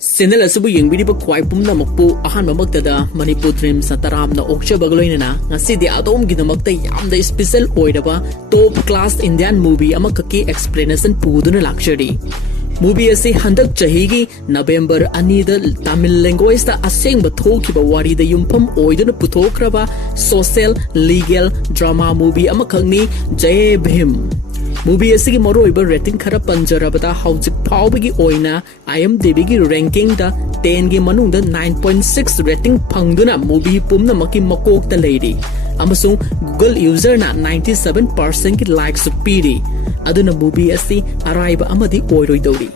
Channel asibu yengbidiba khwai pumnamakpu ahanmamaktada Manipur Dreams taramna okchabagloinana ngasidi atomgidamakta yamda special oidaba top class Indian movie amakaki explanation puduna lakchari. Movie asi handak chahigi November 2 da Tamil language da asengba thokiba wari da yumpham oiduna puthokraba social legal drama movie amakangni Jai Bhim. Movie asigi maroiba rating khara panjarabada haujik phawbagi oina IMDb gi ranking da 10 gi manungda 9.6 rating phangduna movie pumna maki makok ta leiri amasung Google user na 97% gi likes piri aduna movie asi araiba amadi oiroi dori.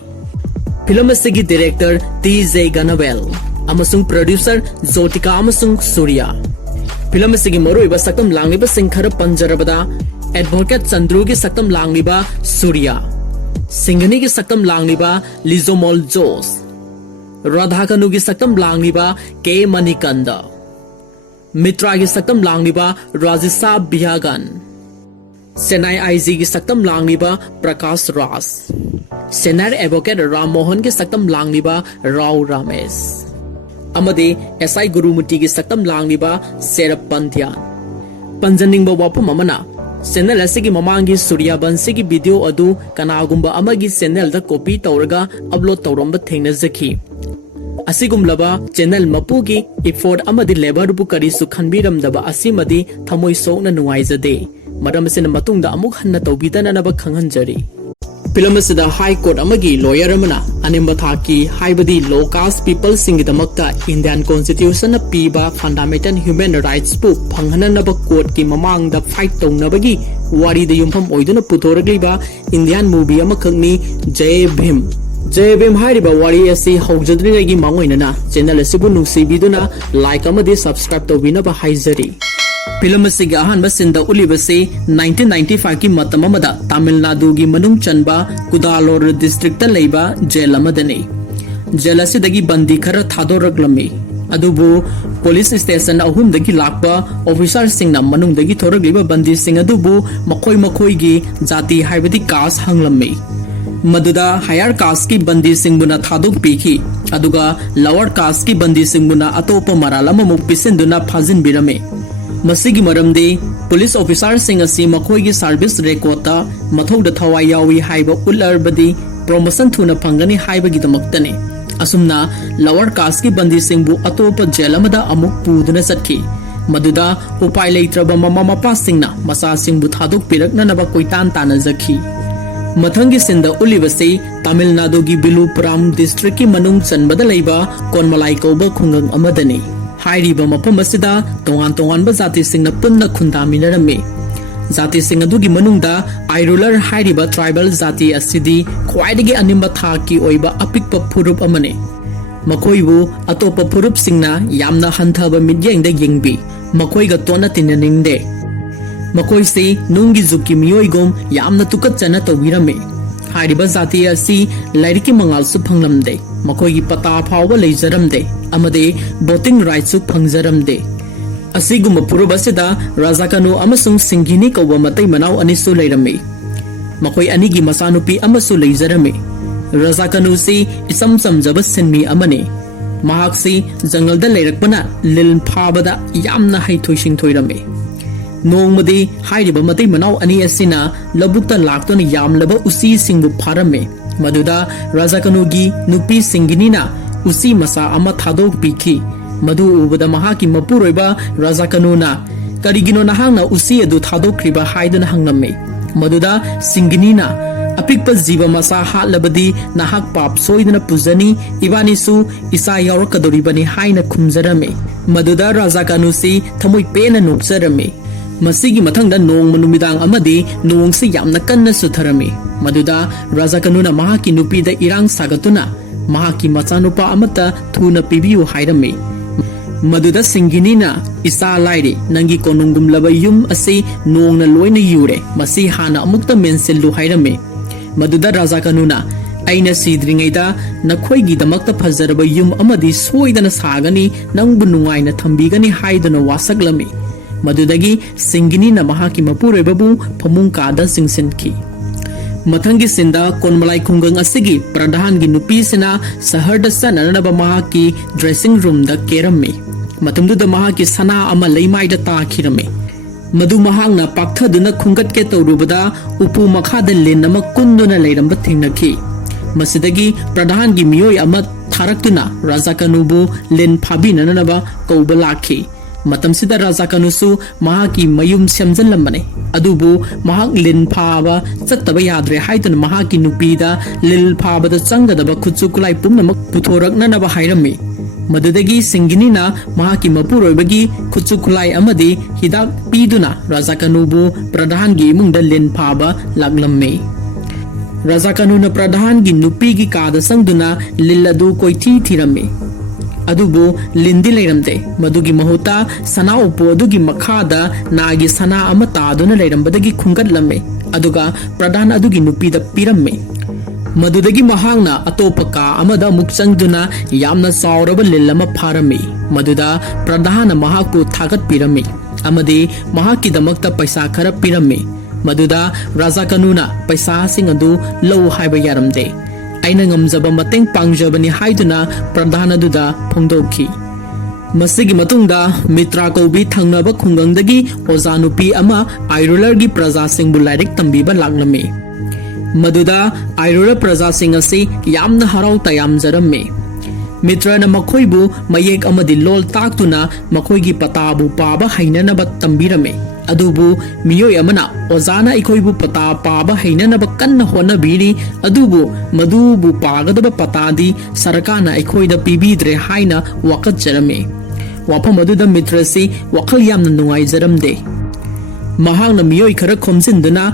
Film asigi director TJ Ganawel amasung producer Zotika amasung Surya. Film asigi maroiba sakam langliba sing khara panjarabada Advocate Chandru ki saktam langliba Surya, Singhani ki saktam langliba Lizomol Jos, Radhakanu ki saktam langliba K Manikanda, Mitra ki saktam langliba Rajisa Bihagan, Senai IZ ki saktam langliba Prakash Ras, Senar Advocate Ram Mohan ki saktam langliba Rao Ramesh, Amade SI Gurumuti ki saktam langliba Serap Pandyan, Panjaningba Wapa Mamana. Channel asigi mamangi Surya Bansigi video adu kanagumba amagi channel da copy tawraga upload tawramba thengnazaki. Asigumlaba channel mapugi effort amadi labor bu kari su khanbiramdaba asimadi thamoi sokna nuwaijade. Maram sina matungda amuk hanna tawbidana naba khanghanjari. Film asida High Court amagi lawyer amana animba thaki haibadi low caste people singidamakta Indian Constitution na piba fundamental human rights pu phanghananaba court ki mamang da fight tawnabagi wari da yumpham oiduna puthoragliba Indian movie amakhakni Jai Bhim. Jai Bhim hairiba wari asi haujadringai mangoinana channel asibu nuksibiduna like amadi subscribe tawbinaba haijari. Film asigi ahanba sinda ulibase 1995 ki matam amada Tamil Nadu gi manung chanba Kudalore district ta leiba jail amadani. Jail asidagi bandi khara thadoraglammi. Adubu police station ahumdagi lakpa officer singna manungdagi thoragliba bandi sing adubu makhoi gi jati haibadi caste hanglammi. Maduda higher caste ki bandi singbuna thadok piki aduga lower caste ki bandi singbuna atopa maralama mukpisenduna phajin birame. Masigi maramde police officer sing asi makhoi gi service record ta mathau da thawai yawi haiba ularbadi promotion thuna phangani haiba gi damaktane asumna lower caste ki bandi singbu atopa jail amada amuk puduna satki maduda upai leitraba mama mapa singna masa singbu thaduk pirakna naba koitan tanajaki mathangi sinda ulibase Tamil Nadu gi Bilupuram district ki manung chanbada leiba Konmalai koba khungang amadani hairiba mafam asida tongan ba jati singna punna khundaminarame jati sing adugi manungda Airular hairiba tribal jati asidi khwaidagi animba thaki oiba apikpa phurup amane makhoibu atopa phurup singna yamna hanthaba midyengda yengbi makhoiga tona tinaningde makhoise nungi zuki miyoigom yamna tukachana tawirame hairiba jati asi lairiki mangal su phanglamde makoigi pata phawba leijaramde amade voting rights su phangjaramde asiguma purubasida Rajakanu amasung Singhini kawba matai manau anisu leirame makoi anigi masanupi amasu leijarame Rajakanu si isam samjaba sinmi amane mahak si jangal da leirakpana lil phabada yamna haithoi singthoirame nongmadi hairiba matai manau ani asina labukta laktona yamlaba usi singbu pharame Maduda Rajakanu gi nupi Singhini usi masa ama thadok piki madu ubada mahaki mapuroiba Rajakanu na karigino nahangna usi adu thadokriba haiduna hangname maduda Singhini na apikpa jiba masa hatlabadi nahak pap soiduna pujani ibani su isa yaurakadoribani haina khumjarame maduda Rajakanu si thamoi pena nokjarame Masigi mathangda nong manumidang amadi nong si yamna kanna sutharame maduda Rajakanu na mahaki nupi da irang sagatuna mahaki machanupa amata thuna pibiu hairame maduda Singhini na isa laire nangi konungum laba yum ase nong na loina yure masi hana amukta mensellu hairame maduda Rajakanu na aina sidringaida nakhoigi damakta phajaraba yum amadi soidana sagani nangbu nungaina thambigani haiduna wasaglame madudagi Singhini na mahaki mapuroibabu phamung kada singsenki ꯃꯊꯪꯒꯤ ꯁꯤꯟꯗ ꯀꯣꯟꯃꯂꯥꯏ ꯈꯨꯡꯒꯪ ꯑꯁꯤꯒꯤ ꯄ꯭ꯔꯙꯥꯟꯒꯤ ꯅꯨꯄꯤꯁꯤꯅ ꯁꯍꯔꯗ ꯆꯠꯅꯅꯕ ꯃꯍꯥꯛꯀꯤ dressing ꯔꯨꯝꯗ ꯀꯦꯔꯝꯃꯤ ꯃꯇꯝꯗꯨꯗ ꯃꯍꯥꯛꯀꯤ ꯁꯅꯥ ꯑꯃ ꯂꯩꯃꯥꯏꯗ ꯇꯥꯈꯤꯔꯝꯃꯤ ꯃꯗꯨ ꯃꯍꯥꯛꯅ ꯄꯥꯛꯊꯗꯨꯅ ꯈꯨꯡꯒꯠꯀꯦ ꯇꯧꯔꯨꯕꯗ ꯎꯄꯨ ꯃꯈꯥꯗ ꯂꯤꯟ ꯑꯃ ꯀꯨꯟꯗꯨꯅ ꯂꯩꯔꯝꯕ ꯊꯦꯡꯅꯈꯤ ꯃꯁꯤꯗꯒꯤ ꯄ꯭ꯔꯙꯥꯟꯒꯤ ꯃꯤꯑꯣꯏ ꯑꯃ ꯊꯥꯔꯛꯇꯨꯅ ꯔꯥꯖꯥ ꯀꯅꯨꯕꯨ ꯂꯤꯟ ꯐꯥꯕꯤꯅꯅꯕ ꯀꯧꯕ ꯂꯥꯛꯈꯤ ꯃꯇꯝꯁꯤꯗ ꯔꯥꯖꯥ ꯀꯅꯨꯁꯨ ꯃꯍꯥꯛꯀꯤ ꯃꯌꯨꯝ ꯁꯦꯝꯖꯤꯜꯂꯝꯕꯅꯤ ꯑꯗꯨꯕꯨ ꯃꯍꯥꯛ ꯂꯤꯟ ꯐꯥꯕ ꯆꯠꯇꯕ ꯌꯥꯗ꯭ꯔꯦ ꯍꯥꯏꯗꯨꯅ ꯃꯍꯥꯛꯀꯤ ꯅꯨꯄꯤꯗ ꯂꯤꯟ ꯐꯥꯕꯗ ꯆꯪꯒꯗꯕ ꯈꯨꯠꯁꯨ ꯈꯨꯠꯂꯥꯏ ꯄꯨꯝꯅꯃꯛ ꯄꯨꯊꯣꯔꯛꯅꯅꯕ ꯍꯥꯏꯔꯝꯃꯤ ꯃꯗꯨꯗꯒꯤ ꯁꯤꯡꯒꯤꯅꯤꯅ ꯃꯍꯥꯛꯀꯤ ꯃꯄꯨꯔꯣꯏꯕꯒꯤ ꯈꯨꯠꯁꯨ ꯈꯨꯠꯂꯥꯏ ꯑꯃꯗꯤ ꯍꯤꯗꯥꯛ ꯄꯤꯗꯨꯅ ꯔꯥꯖꯥ ꯀꯅꯨꯕꯨ ꯄ꯭ꯔꯙꯥꯟꯒꯤ ꯏꯃꯨꯡꯗ ꯂꯤꯟ ꯐꯥꯕ ꯂꯥꯛꯂꯝꯃꯤ ꯔꯥꯖꯥ ꯀꯅꯨꯅ ꯄ꯭ꯔꯙꯥꯟꯒꯤ ꯅꯨꯄꯤꯒꯤ ꯀꯥꯗ ꯆꯪꯗꯨꯅ ꯂꯤꯟ ꯑꯗꯨ ꯀꯣꯏꯊꯤ ꯊꯤꯔꯝꯃꯤ ꯑꯗꯨꯕꯨ ꯂꯤꯟꯗꯤ ꯂꯩꯔꯝꯗꯦ ꯃꯗꯨꯒꯤ ꯃꯍꯨꯠꯇ ꯁꯅꯥ ꯎꯄꯨ ꯑꯗꯨꯒꯤ ꯃꯈꯥꯗ ꯅꯥꯒꯤ ꯁꯅꯥ ꯑꯃ ꯇꯥꯗꯨꯅ ꯂꯩꯔꯝꯕꯗꯒꯤ ꯈꯨꯡꯒꯠꯂꯝꯃꯤ ꯑꯗꯨꯒ ꯄ꯭ꯔꯙꯥꯟ ꯑꯗꯨꯒꯤ ꯅꯨꯄꯤꯗ ꯄꯤꯔꯝꯃꯤ ꯃꯗꯨꯗꯒꯤ ꯃꯍꯥꯛꯅ ꯑꯇꯣꯞꯄ ꯀꯥ ꯑꯃꯗ ꯑꯃꯨꯛ ꯆꯪꯗꯨꯅ ꯌꯥꯝꯅ ꯆꯥꯎꯔꯕ ꯂꯤꯟ ꯑꯃ ꯐꯥꯔꯝꯃꯤ ꯃꯗꯨꯗ ꯄ꯭ꯔꯙꯥꯟꯅ ꯃꯍꯥꯛꯄꯨ ꯊꯥꯒꯠꯄꯤꯔꯝꯃꯤ ꯑꯃꯗꯤ ꯃꯍꯥꯛꯀꯤꯗꯃꯛꯇ ꯄꯩꯁꯥ ꯈꯔ ꯄꯤꯔꯝꯃꯤ ꯃꯗꯨꯗ ꯔꯥꯖꯥ ꯀꯅꯨꯅ ꯄꯩꯁꯥꯁꯤꯡ ꯑꯗꯨ ꯂꯧ ꯍꯥꯏꯕ ꯌꯥꯔꯝꯗꯦ ꯑꯩꯅ ꯉꯝꯖꯕ ꯃꯇꯦꯡ ꯄꯥꯡꯖꯕꯅꯤ ꯍꯥꯏꯗꯨꯅ ꯄ꯭ꯔꯙꯥꯟ ꯑꯗꯨꯗ ꯐꯣꯡꯗꯣꯛꯈꯤ ꯃꯁꯤꯒꯤ ꯃꯇꯨꯡꯗ ꯃꯤꯇ꯭ꯔꯥ ꯀꯧꯕꯤ ꯊꯪꯅꯕ ꯈꯨꯡꯒꯪꯗꯒꯤ ꯑꯣꯖꯥ ꯅꯨꯄꯤ ꯑꯃ ꯑꯥꯏꯔꯣꯂꯔꯒꯤ ꯄ꯭ꯔꯖꯥꯁꯤꯡꯕꯨ ꯂꯥꯏꯔꯤꯛ ꯇꯝꯕꯤꯕ ꯂꯥꯛꯂꯝꯃꯤ ꯃꯗꯨꯗ ꯑꯥꯏꯔꯣꯂꯔ ꯄ꯭ꯔꯖꯥꯁꯤꯡ ꯑꯁꯤ ꯌꯥꯝꯅ ꯍꯔꯥꯎ ꯇꯌꯥꯝꯖꯔꯝꯃꯤ ꯃꯤꯇ꯭ꯔꯅ ꯃꯈꯣꯏꯕꯨ ꯃꯌꯦꯛ ꯑꯃꯗꯤ ꯂꯣꯜ ꯇꯥꯛꯇꯨꯅ ꯃꯈꯣꯏꯒꯤ ꯄꯇꯥꯕꯨ ꯄꯥꯕ ꯍꯩꯅꯅꯕ ꯇꯝꯕꯤꯔꯝꯃꯤ ꯑꯗꯨꯕꯨ ꯃꯤꯑꯣꯏ ꯑꯃꯅ ꯑꯣꯖꯥꯅ ꯑꯩꯈꯣꯏꯕꯨ ꯄꯇꯥ ꯄꯥꯕ ꯍꯩꯅꯅꯕ ꯀꯟꯅ ꯍꯣꯠꯅꯕꯤꯔꯤ ꯑꯗꯨꯕꯨ ꯃꯗꯨꯕꯨ ꯄꯥꯒꯗꯕ ꯄꯇꯥꯗꯤ ꯁꯔꯀꯥꯔꯅ ꯑꯩꯈꯣꯏꯗ ꯄꯤꯕꯤꯗ꯭ꯔꯦ ꯍꯥꯏꯅ ꯋꯥꯀꯠꯆꯔꯝꯃꯤ ꯋꯥꯐꯝ ꯑꯗꯨꯗ ꯃꯤꯇ꯭ꯔꯁꯤ ꯋꯥꯈꯜ ꯌꯥꯝꯅ ꯅꯨꯡꯉꯥꯏꯖꯔꯝꯗꯦ ꯃꯍꯥꯛꯅ ꯃꯤꯑꯣꯏ ꯈꯔ ꯈꯣꯝꯖꯤꯟꯗꯨꯅ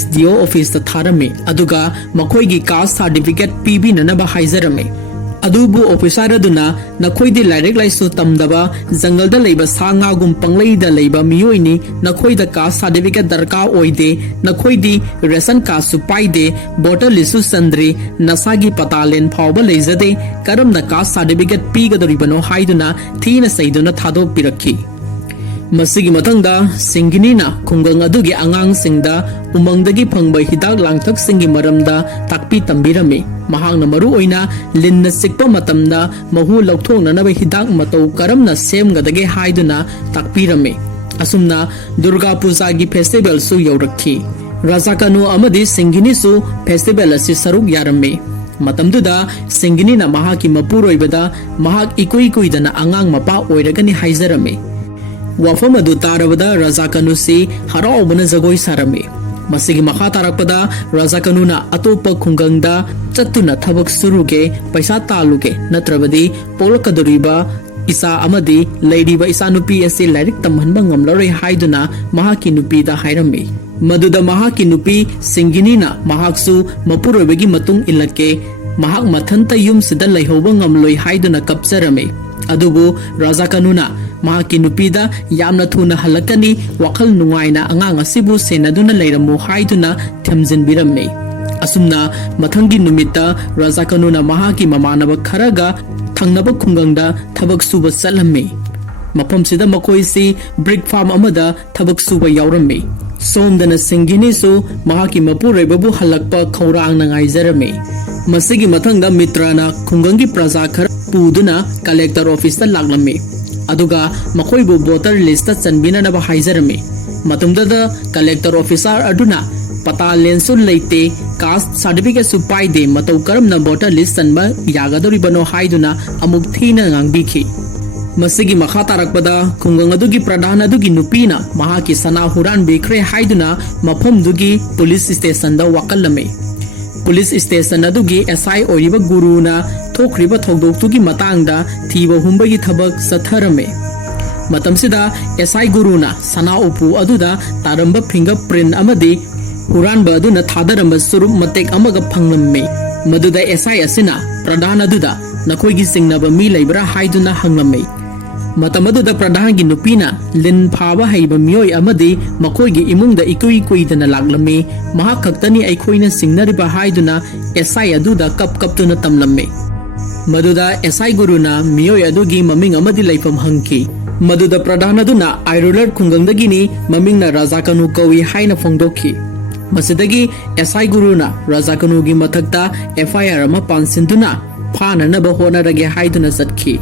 SDO ꯑꯣꯐꯤꯁꯇ ꯊꯥꯔꯝꯃꯤ ꯑꯗꯨꯒ ꯃꯈꯣꯏꯒꯤ ꯀꯥꯁꯠ ꯁꯥꯔꯇꯤꯐꯤꯀꯦꯠ ꯄꯤꯕꯤꯅꯅꯕ ꯍꯥꯏꯖꯔꯝꯃꯤ ꯑꯗꯨꯕꯨ ꯑꯣꯐꯤꯁꯥꯔ ꯑꯗꯨꯅ ꯅꯈꯣꯏꯗꯤ ꯂꯥꯏꯔꯤꯛ ꯂꯥꯏꯁꯨ ꯇꯝꯗꯕ ꯖꯪꯒꯜꯗ ꯂꯩꯕ ꯁꯥ ꯉꯥꯒꯨꯝ ꯄꯪꯂꯩꯗ ꯂꯩꯕ ꯃꯤꯑꯣꯏꯅꯤ ꯅꯈꯣꯏꯗ ꯀꯥꯁꯠ ꯁꯥꯔꯇꯤꯐꯤꯀꯦꯠ ꯗꯔꯀꯥꯔ ꯑꯣꯏꯗꯦ ꯅꯈꯣꯏꯗꯤ ꯔꯦꯁꯟ ꯀꯥꯔꯗꯁꯨ ꯄꯥꯏꯗꯦ ꯚꯣꯇꯔ ꯂꯤꯁꯁꯨ ꯆꯟꯗ꯭ꯔꯤ ꯅꯁꯥꯒꯤ ꯄꯇꯥꯂꯦꯟ ꯐꯥꯎꯕ ꯂꯩꯖꯗꯦ ꯀꯔꯝꯅ ꯀꯥꯁꯠ ꯁꯥꯔꯇꯤꯐꯤꯀꯦꯠ ꯄꯤꯒꯗꯧꯔꯤꯕꯅꯣ ꯍꯥꯏꯗꯨꯅ ꯊꯤꯅ ꯆꯩꯗꯨꯅ ꯊꯥꯗꯣꯛꯄꯤꯔꯛꯈꯤ ꯃꯁꯤꯒꯤ ꯃꯊꯪꯗ ꯁꯤꯡꯒꯤꯅꯤꯅ ꯈꯨꯡꯒꯪ ꯑꯗꯨꯒꯤ ꯑꯉꯥꯡꯁꯤꯡꯗ ꯎꯃꯪꯗꯒꯤ ꯐꯪꯕ ꯍꯤꯗꯥꯛ ꯂꯥꯡꯊꯛꯁꯤꯡꯒꯤ ꯃꯔꯝꯗ ꯇꯥꯛꯄꯤ ꯇꯝꯕꯤꯔꯝꯃꯤ ꯃꯍꯥꯛꯅ ꯃꯔꯨꯑꯣꯏꯅ ꯂꯤꯟꯅ ꯆꯤꯛꯄ ꯃꯇꯝꯗ ꯃꯍꯨ ꯂꯧꯊꯣꯛꯅꯅꯕ ꯍꯤꯗꯥꯛ ꯃꯇꯧ ꯀꯔꯝꯅ ꯁꯦꯝꯒꯗꯒꯦ ꯍꯥꯏꯗꯨꯅ ꯇꯥꯛꯄꯤꯔꯝꯃꯤ ꯑꯁꯨꯝꯅ ꯗꯨꯔꯒꯥ ꯄꯨꯖꯥꯒꯤ ꯐꯦꯁꯇꯤꯚꯦꯜꯁꯨ ꯌꯧꯔꯛꯈꯤ ꯔꯥꯖꯥ ꯀꯅꯨ ꯑꯃꯗꯤ ꯁꯤꯡꯒꯤꯅꯤꯁꯨ ꯐꯦꯁꯇꯤꯚꯦꯜ ꯑꯁꯤ ꯁꯔꯨꯛ ꯌꯥꯔꯝꯃꯤ ꯃꯇꯝꯗꯨꯗ ꯁꯤꯡꯒꯤꯅꯤꯅ ꯃꯍꯥꯛꯀꯤ ꯃꯄꯨꯔꯣꯏꯕꯗ ꯃꯍꯥꯛ ꯏꯀꯨꯏ ꯀꯨꯏꯗꯅ ꯑꯉꯥꯡ ꯃꯄꯥ ꯑꯣꯏꯔꯒꯅꯤ ꯍꯥꯏꯖꯔꯝꯃꯤ ꯋꯥꯐꯝ ꯑꯗꯨ ꯇꯥꯔꯕꯗ ꯔꯥꯖꯥ ꯀꯅꯨꯁꯤ ꯍꯔꯥꯎꯕꯅ ꯖꯒꯣꯏ ꯁꯥꯔꯝꯃꯤ ꯃꯁꯤꯒꯤ ꯃꯈꯥ ꯇꯥꯔꯛꯄꯗ ꯔꯥꯖꯥ ꯀꯅꯨꯅ ꯑꯇꯣꯞꯄ ꯈꯨꯡꯒꯪꯗ ꯆꯠꯇꯨꯅ ꯊꯕꯛ ꯁꯨꯔꯨꯒꯦ ꯄꯩꯁꯥ ꯇꯥꯜꯂꯨꯒꯦ ꯅꯠꯇ꯭ꯔꯕꯗꯤ ꯄꯣꯛꯂꯛꯀꯗꯧꯔꯤꯕ ꯏꯆꯥ ꯑꯃꯗꯤ ꯂꯩꯔꯤꯕ ꯏꯆꯥꯅꯨꯄꯤ ꯑꯁꯤ ꯂꯥꯏꯔꯤꯛ ꯇꯝꯍꯟꯕ ꯉꯝꯂꯔꯣꯏ ꯍꯥꯏꯗꯨꯅ ꯃꯍꯥꯛꯀꯤ ꯅꯨꯄꯤꯗ ꯍꯥꯏꯔꯝꯃꯤ ꯃꯗꯨꯗ ꯃꯍꯥꯛꯀꯤ ꯅꯨꯄꯤ ꯁꯤꯡꯒꯤꯅꯤꯅ ꯃꯍꯥꯛꯁꯨ ꯃꯄꯨꯔꯣꯏꯕꯒꯤ ꯃꯇꯨꯡ ꯏꯜꯂꯛꯀꯦ ꯃꯍꯥꯛ ꯃꯊꯟꯇ ꯌꯨꯝꯁꯤꯗ ꯂꯩꯍꯧꯕ ꯉꯝꯂꯣꯏ ꯍꯥꯏꯗꯨꯅ ꯀꯞꯆꯔꯝꯃꯤ ꯑꯗꯨꯕꯨ ꯔꯥꯖꯥ ꯀꯅꯨꯅ ꯃꯍꯥꯛꯀꯤ ꯅꯨꯄꯤꯗ ꯌꯥꯝꯅ ꯊꯨꯅ ꯍꯜꯂꯛꯀꯅꯤ ꯋꯥꯈꯜ ꯅꯨꯡꯉꯥꯏꯅ ꯑꯉꯥꯡ ꯑꯁꯤꯕꯨ ꯁꯦꯟꯅꯗꯨꯅ ꯂꯩꯔꯝꯃꯨ ꯍꯥꯏꯗꯨꯅ ꯊꯦꯝꯖꯤꯟꯕꯤꯔꯝꯃꯤ ꯑꯁꯨꯝꯅ ꯃꯊꯪꯒꯤ ꯅꯨꯃꯤꯠꯇ ꯔꯥꯖꯥ ꯀꯅꯨꯅ ꯃꯍꯥꯛꯀꯤ ꯃꯃꯥꯟꯅꯕ ꯈꯔꯒ ꯊꯪꯅꯕ ꯈꯨꯡꯒꯪꯗ ꯊꯕꯛ ꯁꯨꯕ ꯆꯠꯂꯝꯃꯤ ꯃꯐꯝꯁꯤꯗ ꯃꯈꯣꯏꯁꯤ ꯕ꯭ꯔꯤꯛ ꯐꯥꯔꯝ ꯑꯃꯗ ꯊꯕꯛ ꯁꯨꯕ ꯌꯥꯎꯔꯝꯃꯤ ꯁꯣꯝꯗꯅ ꯁꯤꯡꯒꯤꯅꯤꯁꯨ ꯃꯍꯥꯛꯀꯤ ꯃꯄꯨꯔꯣꯏꯕꯕꯨ ꯍꯜꯂꯛꯄ ꯈꯧꯔꯥꯡꯅ ꯉꯥꯏꯖꯔꯝꯃꯤ ꯃꯁꯤꯒꯤ ꯃꯊꯪꯗ ꯃꯤꯇ꯭ꯔꯅ ꯈꯨꯡꯒꯪꯒꯤ ꯄ꯭ꯔꯖꯥ ꯈꯔ ꯄꯨꯗꯨꯅ ꯀꯂꯦꯛꯇꯔ ꯑꯣꯐꯤꯁꯇ ꯂꯥꯛꯂꯝꯃꯤ ꯑꯗꯨꯒ ꯃꯈꯣꯏꯕꯨ ꯚꯣꯇꯔ ꯂꯤꯁꯇ ꯆꯟꯕꯤꯅꯅꯕ ꯍꯥꯏꯖꯔꯝꯃꯤ ꯃꯇꯝꯗꯨꯗ ꯀꯂꯦꯛꯇꯔ ꯑꯣꯐꯤꯁꯥꯔ ꯑꯗꯨꯅ ꯄꯇꯥꯂꯦꯟꯁꯨ ꯂꯩꯇꯦ ꯀꯥꯁꯠ ꯁꯥꯔꯇꯤꯐꯤꯀꯦꯠꯁꯨ ꯄꯥꯏꯗꯦ ꯃꯇꯧ ꯀꯔꯝꯅ ꯚꯣꯇꯔ ꯂꯤꯁ ꯆꯟꯕ ꯌꯥꯒꯗꯧꯔꯤꯕꯅꯣ ꯍꯥꯏꯗꯨꯅ ꯑꯃꯨꯛ ꯊꯤꯅ ꯉꯥꯡꯕꯤꯈꯤ ꯃꯁꯤꯒꯤ ꯃꯈꯥ ꯇꯥꯔꯛꯄꯗ ꯈꯨꯡꯒꯪ ꯑꯗꯨꯒꯤ ꯄ꯭ꯔꯙꯥꯟ ꯑꯗꯨꯒꯤ ꯅꯨꯄꯤꯅ ꯃꯍꯥꯛꯀꯤ ꯁꯅꯥ ꯍꯨꯔꯥꯟꯕꯤꯈ꯭ꯔꯦ ꯍꯥꯏꯗꯨꯅ ꯃꯐꯝꯗꯨꯒꯤ ꯄꯨꯂꯤꯁ ꯁ꯭ꯇꯦꯁꯟꯗ ꯋꯥꯀꯠꯂꯝꯃꯤ ꯄꯨꯂꯤꯁ ꯁ꯭ꯇꯦꯁꯟ ꯑꯗꯨꯒꯤ SI ꯑꯣꯏꯔꯤꯕ ꯒꯨꯔꯨꯅ ꯊꯣꯛꯈ꯭ꯔꯤꯕ ꯊꯧꯗꯣꯛꯇꯨꯒꯤ ꯃꯇꯥꯡꯗ ꯊꯤꯕ ꯍꯨꯝꯕꯒꯤ ꯊꯕꯛ ꯆꯠꯊꯔꯝꯃꯤ ꯃꯇꯝꯁꯤꯗ SI ꯒꯨꯔꯨꯅ ꯁꯅꯥ ꯎꯄꯨ ꯑꯗꯨꯗ ꯇꯥꯔꯝꯕ ꯐꯤꯡꯒꯔ ꯄ꯭ꯔꯤꯟꯠ ꯑꯃꯗꯤ ꯍꯨꯔꯥꯟꯕ ꯑꯗꯨꯅ ꯊꯥꯗꯔꯝꯕ ꯆꯨꯔꯨꯞ ꯃꯇꯦꯛ ꯑꯃꯒ ꯐꯪꯂꯝꯃꯤ ꯃꯗꯨꯗ SI ꯑꯁꯤꯅ ꯄ꯭ꯔꯙꯥꯟ ꯑꯗꯨꯗ ꯅꯈꯣꯏꯒꯤ ꯆꯤꯡꯅꯕ ꯃꯤ ꯂꯩꯕ꯭ꯔꯥ ꯍꯥꯏꯗꯨꯅ ꯍꯪꯂꯝꯃꯤ ꯃꯇꯝ ꯑꯗꯨꯗ ꯄ꯭ꯔꯙꯥꯟꯒꯤ ꯅꯨꯄꯤꯅ ꯂꯤꯟ ꯐꯥꯕ ꯍꯩꯕ ꯃꯤꯑꯣꯏ ꯑꯃꯗꯤ ꯃꯈꯣꯏꯒꯤ ꯏꯃꯨꯡꯗ ꯏꯀꯨꯏ ꯀꯨꯏꯗꯅ ꯂꯥꯛꯂꯝꯃꯤ ꯃꯍꯥꯛ ꯈꯛꯇꯅꯤ ꯑꯩꯈꯣꯏꯅ ꯆꯤꯡꯅꯔꯤꯕ ꯍꯥꯏꯗꯨꯅ SI ꯑꯗꯨꯗ ꯀꯞꯇꯨꯅ ꯇꯝꯂꯝꯃꯤ ꯃꯗꯨꯗ SI ꯒꯨꯔꯨꯅ ꯃꯤꯑꯣꯏ ꯑꯗꯨꯒꯤ ꯃꯃꯤꯡ ꯑꯃꯗꯤ ꯂꯩꯐꯝ ꯍꯪꯈꯤ ꯃꯗꯨꯗ ꯄ꯭ꯔꯙꯥꯟ ꯑꯗꯨꯅ ꯑꯥꯏꯔꯣꯂꯔ ꯈꯨꯡꯒꯪꯗꯒꯤꯅꯤ ꯃꯃꯤꯡꯅ ꯔꯥꯖꯥ ꯀꯅꯨ ꯀꯧꯏ ꯍꯥꯏꯅ ꯐꯣꯡꯗꯣꯛꯈꯤ मसिदगी एसआई गुरुना राजाकनुगी मथक्ता एफआईआर अमा पानसिंदुना फाननब होनरगे हाइदुना चटखी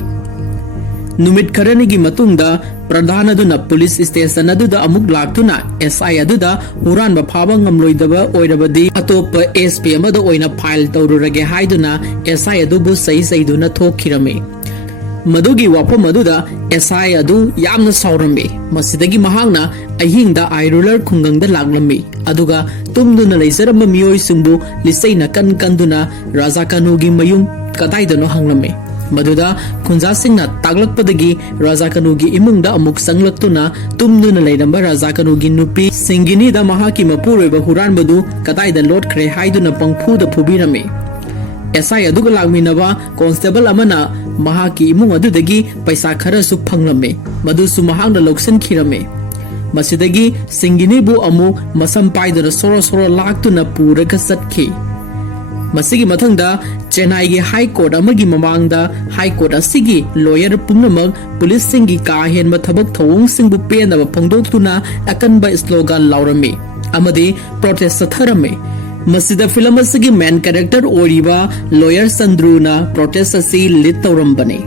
नुमित खरनिगी मतुंगदा प्रधान अदुना पुलिस स्टेशन अदुदा अमुक लाक्तुना एसआई अदुदा हुरान फाबा ngamloidaba oirabadi atop एसपी अमदा ओइना फाइल तौरुरगे हाइदुना एसआई अदुबु सही सहीदुना थोखिरमे मदुगी वाफम अदुदा एसआई अदु यामना सावरमे मसिदगी महांगना अहिंगदा आइरुलर खुंगंगदा लागलमी अदुगा तुमदुना लेजरम मियोय सिंबु लिसैना कन कंदुना राजा कानुगी मयुम कदाइदनो हंगलमे मदुदा खुंजा सिंगना तागलकपदगी राजा कानुगी इमुंगदा अमुक संगलक्तुना तुमदुना लेरंबा राजा कानुगी नुपी सिंगिनीदा महाकी मपुरोइबा हुरानबदु कदाइदा लोटख्रे हाइदुना पंगफुदा फुबिरमे एसआई अदुगा लागमिनबा कांस्टेबल अमना महाकी इमुंग अदुदगी पैसा खरसु फंगलमे मदुसु महांगना लौक्सनखिरमे मसिदगी सिंगिनीबु अमु मसम पाइदुना सोरो सोरो लाक्तुना पुरगा चटखी मसिगी मथंगदा चेन्नई की हाई कोर्ट अमगी ममांगदा हाई कोर्ट असिगी लॉयर पुनमक पुलिस सिंगी का हेनब थबक थवोंग सिंगबु पेनब फंगदोक्तुना अकनबा स्लोगन लाउरमे अमदी प्रोटेस्ट सथरमे मसिदा फिल्म असिगी मेन कैरेक्टर ओरिबा लॉयर संद्रुना प्रोटेस्ट असी लीड तौरंबने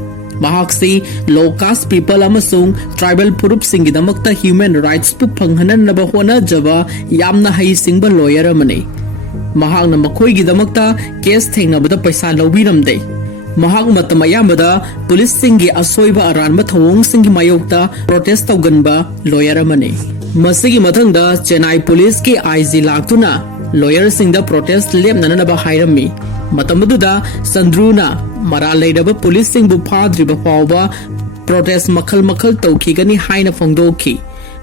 महाक्सी लो कास्ट पीपल अमसुंग ट्राइबल फुरुप सिंगिदमक्ता ह्यूमन राइट्स पु फंगहननब होनजबा यामना हई सिंगबा लॉयर अमने महांगना मखोइगिदमक्ता केस थेंगनबदा पैसा लौबिरमदे महांग मतम अयामदा पुलिस सिंगी असोइबा अरानबा थवोंग सिंगी मायोक्ता प्रोटेस्ट तौगनबा लॉयर अमने मसिगी मथंगदा चेन्नई पुलिस की आईजी लाक्तुना लॉयर सिंगदा प्रोटेस्ट लेमननबा हाइरमी मतमदुदा संद्रुना मरा लेरबा पुलिस सिंगबु फाद्रिबा फावबा प्रोटेस्ट मखल मखल तौखिगनी हाइना फंगदोखी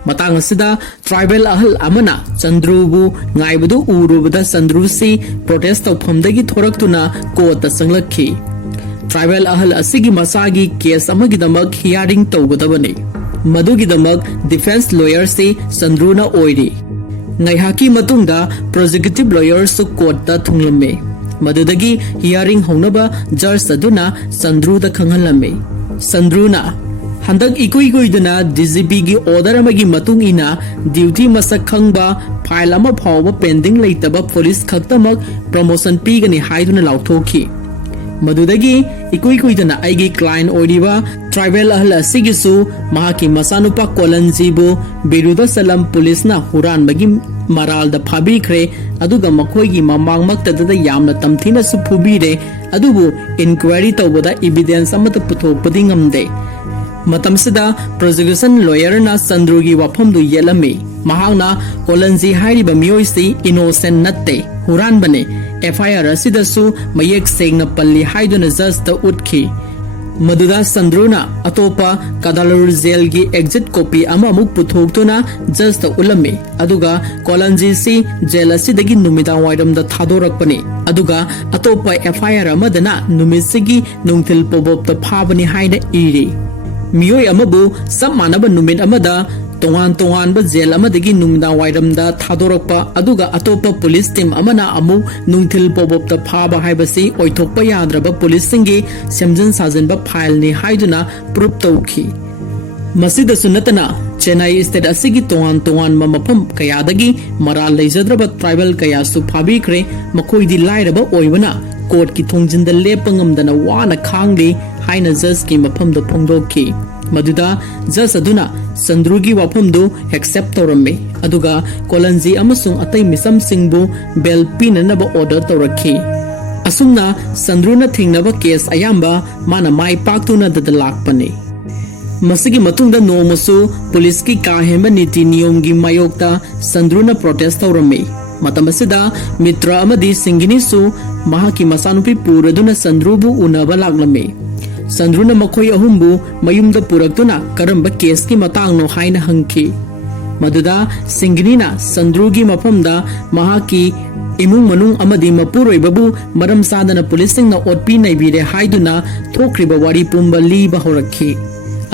मतंग असिदा ट्राइबल अहल अमना चंद्रुबु गाइबदु उरुबदा चंद्रुसी प्रोटेस्ट तौफमदगी थोरक्तुना कोर्ट संगलखी ट्राइबल अहल असिगी मसागी केस अमगिदमक हियरिंग तौगदबने मदुगिदमक डिफेंस लॉयर से चंद्रुना ओइरी ngaiha matungda prosecutive lawyers su court ta thunglame madudagi hearing honaba judge aduna Sandru da khangalame Sandruna handak ikui duna DGP gi order amagi matung ina duty masak khangba file ama phawba pending leitaba police khaktamak promotion pigani haiduna lauthoki madudagi ikui duna aigi client oiriba tribal ahal asigisu mahaki masanupa kolanjibu biruda salam police na huran bagi maral da phabikre aduga makhoigi mamang maktadada yamna tamthina su phubire adubu inquiry tawbada evidence amata puthokpadi ngamde matamsida prosecution lawyer na Sandrugi wafamdu yelame mahangna kolanji hairiba miyoisi innocent natte huran bane FIR asidasu mayek sengna palli haiduna judge da utkhi मदुदा संद्रुना अतोपा Cuddalore jail की exact copy अमा अमुक पुथोक्तुना जज ता उलमे अदुगा कोलंजी सी jail असिदगी नुमिदा वाइरम दा थादोरकपने अदुगा अतोपा FIR अमदना नुमिसिगी नुंगथिल पोबोप ता फाबनी हाइना इरे मियोय अमबु सब मानब नुमित अमदा तोंगान जेल अमदगी नुमिदा वाइरम दा थादोरकपा अदुगा अतोपा पुलिस टीम अमना अमु नुंगथिल पोबोप ता फाबा हाइबसी ओइथोकपा याद्रबा पुलिस सिंगी सेमजन साजनबा फाइल नि हाइदुना प्रूफ तौखी मसिदसु नतना चेन्नई स्टेट असिगी तोंगान मफम कयादगी मरा लेजद्रबा ट्राइबल कयासु फाबिख्रे मखोइदी लाइरबा ओइबना कोर्ट की थोंजिंदा लेपंगमदना वाना खांगदे हाइना जज की मफम दो फोंगदोखी मदुदा जज अदुना संद्रुगी वाफमदु एक्सेप्ट तौरमे अदुगा कोलंजी अमसुंग अतै मिसम सिंगबु बेल पिननबा ऑर्डर तौरखी असुमना संद्रुना थेंगनबा केस अयाम्बा माना माइ पाक्तुना ददलाकपने मसिगी मतुंगदा नोमसु पुलिस की काहेम नीति नियम की मायोक्ता संद्रुना प्रोटेस्ट तौरमे मतमसिदा मित्र अमदी सिंगिनीसु महाकी मसानुपी पुरदुना संद्रुबु उनबा लागलमे संद्रुना मखोई अहुमबु मयुमदा पुरक्तुना करंबा केस की मतांगनो हाइना हंखी मदुदा सिंगिनीना संद्रुगी मफमदा महाकी इमुंग मनुंग अमदी मपुरोइबबु मरम सादना पुलिसिंगना ओटपी नैबिरे हाइदुना थोक्रिबा वारी पुंबा लीबा होरखी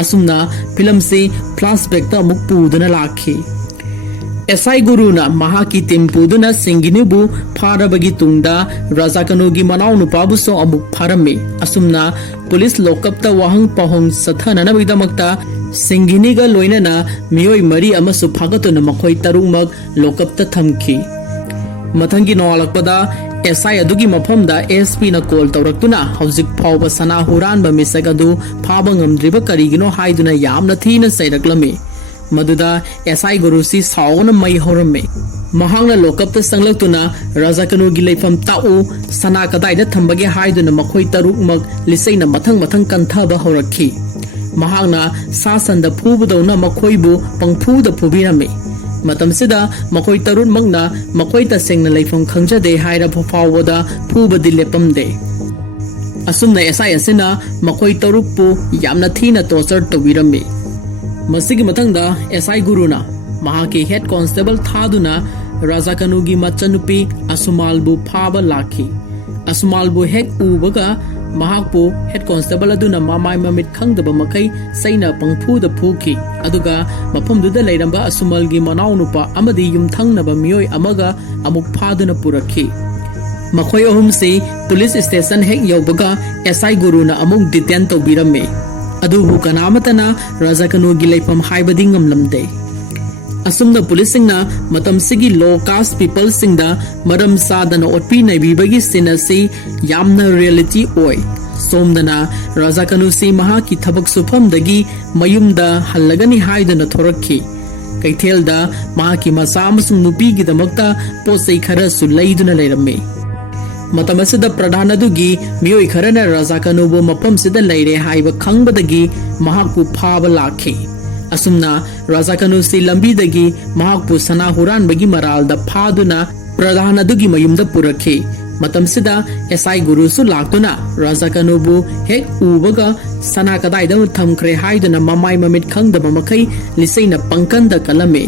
असुमना फिल्म से फ्लैशबैक ता अमुक पुदुना लाखी एसआई गुरुना महाकी टिम्पुदुना सिंगिनीबु फारबगी तुंगदा राजाकनुगी मनाव नुपाबुसो अमुक फारमे असुमना पुलिस लोकअपता वाहंग पहोंग सथननबगिदमक्ता सिंगिनीगा लोइनना मियोय मरी अमसु फागतुना मखोय तरुमक लोकअपता थमखी मथंगी नोलकपदा एसआई अदुगी मफमदा एसपी न कॉल तौरक्तुना हौजिक फावबा सना हुरानबा मिसक अदु फाबा ngamdriba karigino haiduna yamna thina sairaklami मदुदा एसआई गुरुसी सावना मई हौरमे महांगना लोकप्ता संगलक्तुना राजाकनुगी लेफम ताउ सना कदाइदा थंबगे हाइदुना मखोई तरुकमक लिसैना मथंग मथंग कंथाबा हौरखी महांगना सासंदा फुबदौना मखोइबु पंगफुदा फुबिरमे मतमसिदा मखोई तरुनमकना मखोई तसेंगना लेफम खंगजदे हाइरा फावबदा फुबदि लेपमदे असुमना एसआई असिना मखोई तरुकपु यामना थीना टॉर्चर तौबिरमे मसिगी मतंगदा एसआई गुरुना महाकी हेड कांस्टेबल थादुना राजाकनुगी मचनुपी असुमालबु फाबा लाखी असुमालबु हेक उबगा महाकपु हेड कांस्टेबल अदुना मामाय ममित खंगदबा मखै सैना पंगफुदा फुखी अदुगा मफमदुदा लेरंबा असुमालगी मनाउनुपा अमदि युमथंगनबा मियोय अमगा अमुक फादुना पुरखी मखोय अहुमसे पुलिस स्टेशन हेक यौबगा एसआई गुरुना अमुक डिटेन तौबिरमे अदुबु कनामतना राजाकनुगी लेफम हाइबदि ngamlamde असुमना पुलिसिंगना मतमसिगी लो कास्ट पीपल सिंगदा मरम सादना ओटपी नैबीबगी सिनसी यामना रियलिटी ओय सोमदना राजाकनुसी महा की थबक सुफमदगी मयुमदा हल्लगनी हाइदना थोरखी कैथेलदा महा की मसा अमसुंग नुपीगी दमक्ता पोसै खरसु लैदुना लेरमे मतमसिदा प्रधान अदुगी मियोय खरना राजाकनुबु मफमसिदा लैरे हाइबा खंगबदगी महाकु फाबा लाखी असुमना राजाकनुसी लंबीदगी महाकु सना हुरानबगी मरालदा फादुना प्रधान अदुगी मयुमदा पुरखी मतमसिदा एसआई गुरुसु लाक्तुना राजाकनुबु हेक उबगा सना कदाइदा थमख्रे हाइदुना ममाय ममित खंगदबा मखै लिसैना पंकंदा कलमे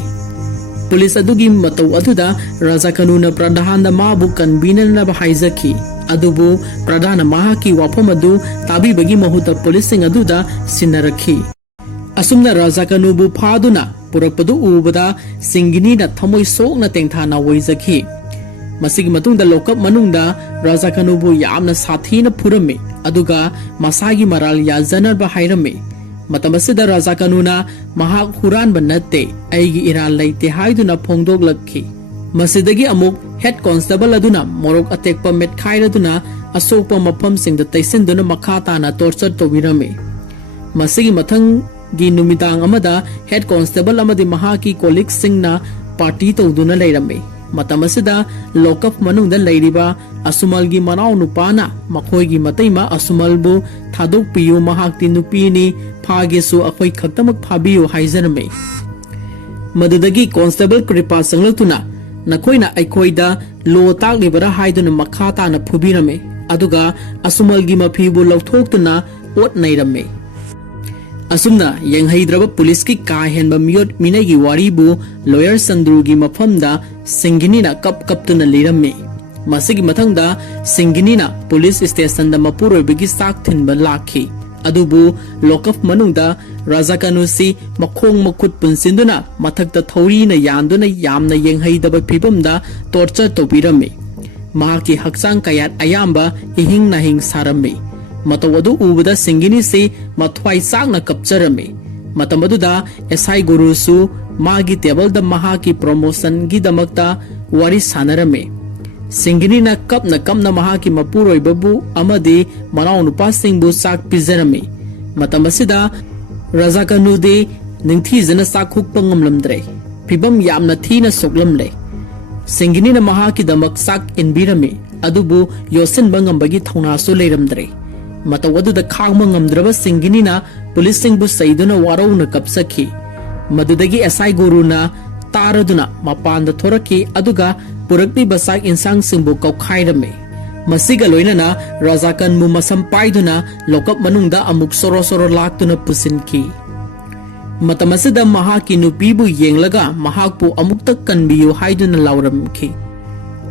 पुलिस अदुगी मतौ अदुदा राजाकनुना प्रधान माबु कन्वीनर हाइजखी अदुबु प्रधान महाकी वाफम अदु ताबीबगी महुता पुलिसिंग अदुदा सिन्नरखी असुमना राजाकनुबु फादुना पुरकपदु उबदा सिंगिनीना थमोय सोकना तेंथाना वैजखी मसिगी मतुंगदा लोकप मनुंगदा राजाकनुबु यामना साथीना फुरमे अदुगा मसागी मराल याजनरबा हाइरमे मतमसिदा राजाकनुना महाक हुरानबा नत्ते अैगी इरान लैते हाइदुना फोंदोगलखी मसिदगी अमुक हेड कांस्टेबल अदुना मोरोक अतेकपा मेटखाइरदुना असोकपा मफम सिंगदा तैसिनदुना मखा ताना टॉर्चर तौबिरमे मसिगी मथंगी नुमिदांग अमदा हेड कांस्टेबल अमदि महाकी कोलिग सिंगना पार्टी तौदुना लेरमे मतमसिदा लोकप मनुंगदा लैरिबा असुमलगी मनाउ नुपाना मखोयगी मतैमा असुमलबु थादोकपियु महाकति नुपीनी फागेसु अखोय खक्तमक फाबियु हाइजरमे मदुदगी कांस्टेबल कृपा संगलतुना नखोयना अखोयदा लो ताकलिबरा हाइदुना मखा ताना फुबिरमे अदुगा असुमलगी मफीबु लौथोक्तुना ओट नैरमे असुमना यंगहैद्रब पुलिस की काहेनबा मियोट मिनगी वारीबु लॉयर संद्रुगी मफमदा सिंगिनीना कप कपतुना लिरमे मसिगी मथंगदा सिंगिनीना पुलिस स्टेशन दा मपुरोइबगी साक थिनबा लाखी अदुबु लोकफ मनुंगदा राजाकनुसी मखोंग मखुत पुनसिंदुना मथक्ता थौरीना यानदुना यामना यंगहैदबा फिबमदा टॉर्चर तौबिरमे महाकी हक्सांग कयात अयाम्बा इहिंग नाहिंग सारमे मतवदु उबदा सिंगिनी से मथवाई सागना कपचरमे मतमदुदा एसआई गुरुसु मागी टेबल द महा की प्रमोशन गी दमक्ता वारी सानरमे सिंगिनीना कपना महा की मपुरोइबबु अमदि मनाउ नुपा सिंगबु साक पिजरमे मतमसिदा राजाकनुदे निंगथीजना साक हुक्पा ngamlamdre फिबम यामना थीना सोकलमले सिंगिनीना महा की दमक साक इनबिरमे अदुबु योसिनबा ngambagi थौनासु लेरमद्रे मतवदुदा खागमा ngamद्रबा सिंगिनीना पुलिस सिंगबु सैदुना वारौना कपसखी मदुदगी एसआई गुरुना तारदुना मपानदा थोरकी अदुगा पुरक्ति बसाक इंसांग सिंगबु कौखाइरमे मसिगा लोइनना राजाकनमु मसम पाइदुना लोकप मनुंगदा अमुक सोरो सोरो लाक्तुना पुसिनकी मतमसिदा महाकी नुपीबु येंगलगा महाकपु अमुक्ता कनबियु हाइदुना लाउरमखी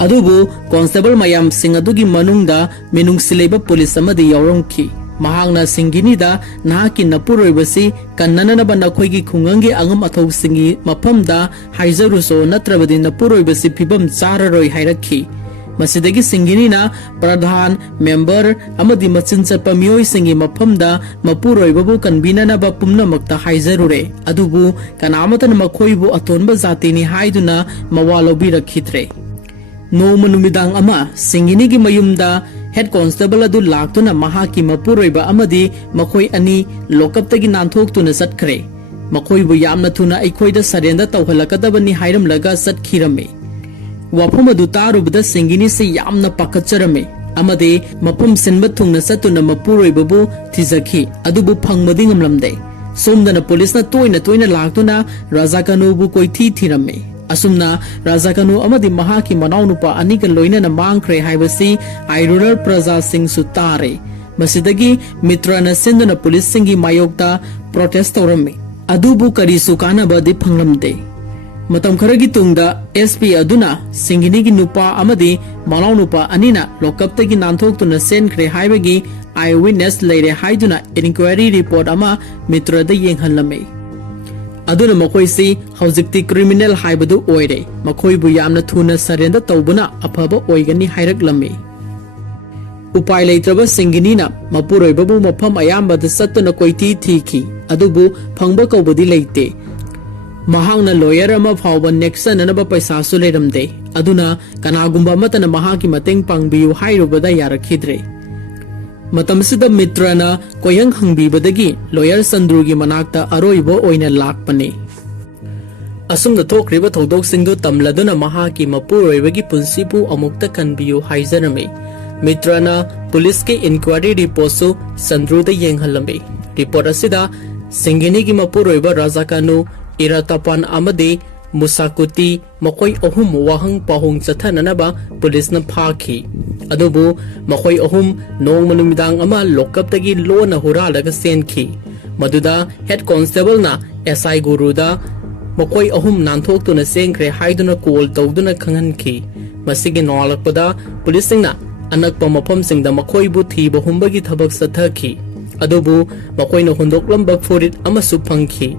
अदुबु कांस्टेबल मयाम सिंग अदुगी मनुंगदा मिनुंगसिलेबा पुलिस अमदि यौरंखी महांगना सिंगिनीदा नाकी नपुरोइबसी कन्नननबा नखोइगी खुंगंगी अंगम अथौसिंगी मफमदा हाइजरुसो नत्रबदि नपुरोइबसी फिबम चाररोय हाइरखी मसिदगी सिंगिनीना प्रधान मेंबर अमदि मचिन चप्पा मियोय सिंगी मफमदा मपुरोइबबु कन्वीननबा पुमनमक्ता हाइजरुरे अदुबु कनामतन मखोइबु अतोनबा जातिनी हाइदुना मवालोबी रखित्रे Noma numidang ama Singinigi mayumda head constable adu laktuna mahaki mapuroiba amadi makoi ani lokaptagi nanthoktuna satkre makoi bu yamna thuna aikoida sarenda tawhalakadabani hairamlaga satkirame wafam adu tarubada Singini se yamna pakatcharame amade mapum senba thungna satuna mapuroibabu thizakhi adubu phangmadi ngamlamde somdana police na toina laktuna Rajakanu bu koithi thirame asumna Rajakanu amadi mahaki manaunupa aniga loinana mangkhre haibasi airural praja sing sutare masidagi mitrana sinduna police singi mayokta protest tawrame adubu kari sukana badi phanglamde matam kharagi tungda SP aduna Singinigi nupa amadi manaunupa anina lokaptagi nanthoktuna senkhre haibagi eyewitness leire haiduna inquiry report ama mitrada yenghalame aduna makoisi haujikti criminal haibadu oire makoibu yamna thuna sarenda tawbuna afaba oigani hairaklammi upai leitraba Singinina mapuroibabu mafam ayambada sattuna koiti thiki adubu phangba kawbadi leite mahangna lawyer ama phawba nexon anaba paisa su leiramde aduna kanagumba matana mahaki mateng pangbiu hairubada yarakhidre matamsida mitrana koyang hangbibadagi lawyer Sandrugi manakta aroibo oina lakpane asumda thokriba thodok singdo tamladuna mahaki mapuroibagi punsipu amukta kanbiu haijarame mitrana police ke inquiry report su Sandruda yenghalame report asida Singinigi mapuroiba Rajakanu Iratapan amade Musakuti makoi ohum wahang pahong chathananaba police na phaki adubu makoi ohum nongma numidang ama lokaptagi lona huralaga senkhi maduda head constable na SI guruda makoi ohum nanthoktuna sengkhre haiduna call tawduna khanganki masigi nolakpada police singna anakpa mafam singda makoi bu thiba humbagi thabak sathaki adubu makoi na hundoklamba forit ama su phangki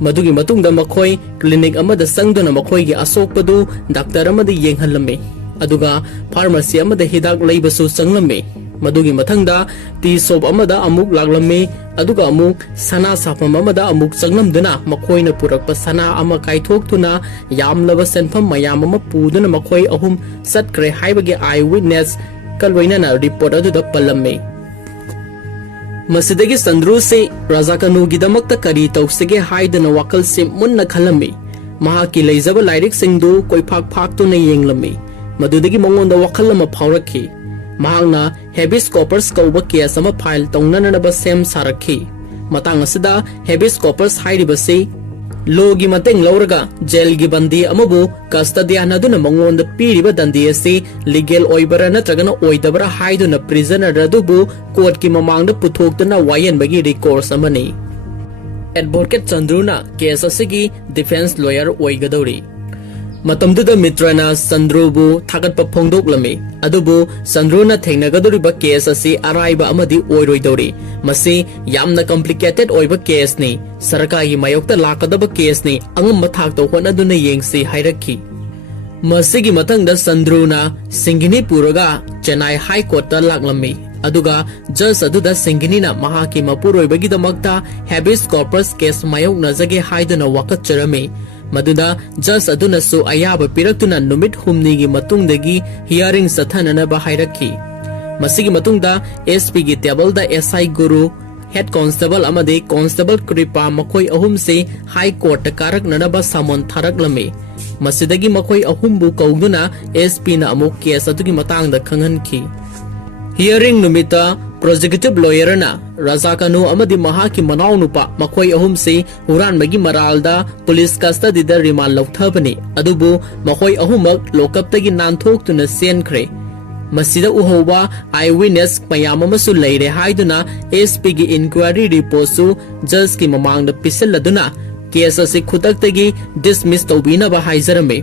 madugi matungda makoi clinic amada sangduna makoi gi asokpadu doctor amada yenghalame aduga pharmacy amada hidak leibasu sanglamme madugi mathangda ti soap amada amuk laglame aduga amuk sana sapam amada amuk changlamduna makoi na purakpa sana ama kaithokthuna yamlaba senfam mayam ama puduna makoi ahum satkre haibagi eyewitness kalwaina na report aduda palamme masidagi Sandru se Rajakanu gidamakta kari tawsige haidana wakal se munna khalame mahaki leijaba lairik singdu koiphak phaktuna yenglame madudagi mongonda wakal ama phaurakhi mahangna habeas corpus kauba case ama file tongnanaba sem sarakhi matang asida habeas corpus hairibase logi mateng lauraga jail gi bandi amabu custody anaduna mongonda piriba dandi ase legal oibara natragana oidabara haiduna prisoner adubu court ki mamangda puthoktuna wayan bagi recourse amani advocate Sandruna case asigi defense lawyer oigadori matamduda mitrana Sandrubu thagatpa phongdoklame adubu Sandruna thengnagadoriba case asi araiba amadi oiroidori masi yamna complicated oiba case ni sarkari mayokta lakadaba case ni angam mathakto honaduna yengsi hairakhi masigi mathangda Sandruna Singini puraga Chennai High Court ta laklame aduga judge aduda Singinina mahaki mapuroibagidamakta habeas corpus case mayoknajage haiduna wakatcharame maduda judge aduna su ayaba piraktuna numit humnigi matungdagi hearing sathananaba hairakhi masigi matungda SP gi table da SI guru head constable amade constable Kripa makoi ahum se high court karak nanaba samon tharaklame masidagi makoi ahumbu kaugduna SP na amuk case adugi matangda khanghanki hearing numita prosecutive lawyer na Rajakanu amadi mahaki manaunupa makoi ahum se huran magi maralda police custody da remand lauthabani adubu makoi ahumak lokaptagi nanthoktuna senkhre masida uhoba eyewitness mayam amasu leire haiduna SP gi inquiry report su judge ki mamangda pisalladuna case ase khutaktagi dismiss tawbina ba haijarame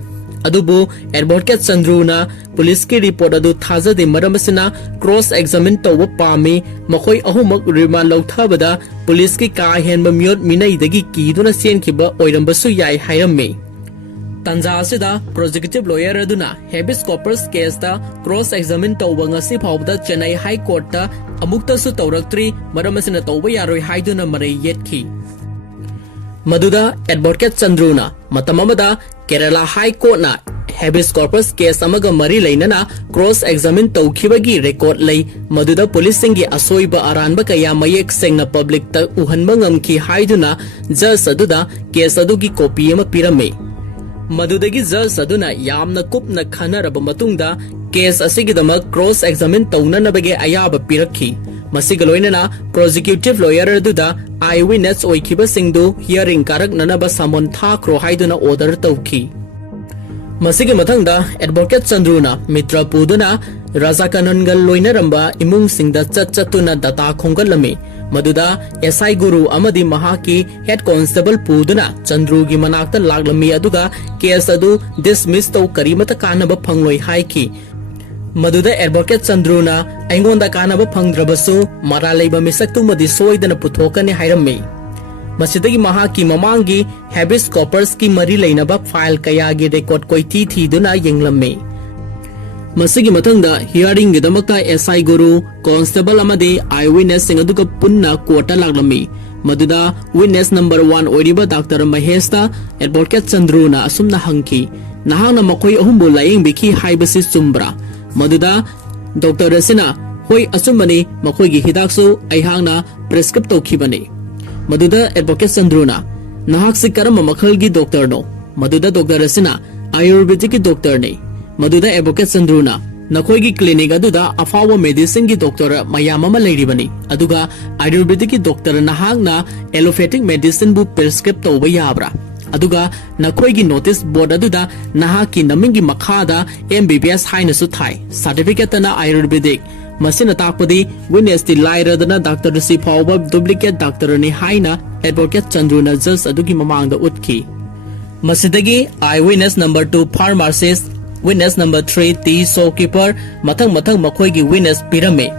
adubu advocate Sandruna police ki report adu thajade maramasina cross examine tawba pami makoi ahumak remand lauthabada police ki ka henba myot minai dagi kiduna senkhiba oirambasu yai hairamme tanja asida prosecutive lawyer aduna habeas corpus case ta cross examine tawba ngasi phawda Chennai High Court ta amukta su tawraktri maramasina tawba yaroi haiduna marai yetkhi maduda advocate Sandruna matamamada Kerala High Court na habeas corpus case अमग मरी लेना cross examine तौखिबगी record लई मदुदा police सिंगी असोइबा अरानबा कया मयेक सेंगना public तक उहनबा ngamki हाइदुना जज अदुदा case अदुगी copy अमा पिरमे मदुदगी जज अदुना यामना कुपना खनरबा मतुंगदा case असिगिदमक cross examine तौननबगे अयाबा पिरखी मसिगा लोइनना प्रोसिक्यूटिव lawyer अदुदा आई witness ओइखिबा सिंगदु hearing कारकननबा समन थाख्रो हाइदुना order तौखी मसिगे मथंगदा advocate चंद्रुना मित्र पुदुना राजा कानूनगल लोइनरंबा इमुंग सिंगदा चचतुना दता खोंगलमे मदुदा SI गुरु अमदी महाकी head constable पुदुना चंद्रुगी मनाक्ता लागलमी अदुगा case अदु डिसमिस तौ करीमता कानबा फंगलोइ हाइकी मदुदा एडवोकेट चंद्रुना अइंगोंदा कानबा फंगद्रबसु मरा लेबा मिसक्तुमदी सोइदना पुथोकने हाइरमे मसिदगी महाकी ममांगी हेबिस कॉर्पस की मरी लेनबा फाइल कयागी रिकॉर्ड कोइथी थीदुना यंगलमे मसिगी मथंगदा हियरिंग गिदमका एसआई गुरु कांस्टेबल अमदी आई विटनेस सिंग अदुगा पुन्ना कोर्टा लागलमी मदुदा विटनेस नंबर 1 ओइरिबा डॉक्टर महेशता एडवोकेट चंद्रुना असुमना हंकी नहांगना मखोई अहुमबो लायेंग बिखी हाइबसि चुम्ब्रा मदुदा डॉक्टर रसिना होई असुमबनी मखोईगी हिदाकसु अइहांगना प्रिस्क्रिब तौखिबने मदुदा एडवोकेट चंद्रुना नहाक से करम मखलगी डॉक्टर नो मदुदा डॉक्टर रसिना आयुर्वेदिक की डॉक्टर ने मदुदा एडवोकेट चंद्रुना नखोईगी क्लिनिक अदुदा अफावा मेडिसिन की डॉक्टर मयाम अमा लेरिबनी अदुगा आयुर्वेदिक की डॉक्टर नहाकना एलोपैथिक मेडिसिन बु प्रिस्क्रिब तौबा याब्रा अदुगा नखोईगी नोटिस बोर्ड अदुदा नहाकी नमिंगी मखादा एमबीबीएस हाइनसु थाई सर्टिफिकेट ना आयुर्वेदिक मसिना ताकपदी विटनेस ति लाइरदना डॉक्टर सी फाउबा डुप्लीकेट डॉक्टर ने हाइना एडवोकेट चंद्रुना जज अदुगी ममांगदा उतकी मसिदगी eye witness number 2 pharmacist witness number 3 tea shopkeeper मथंग मखोईगी विटनेस पिरमे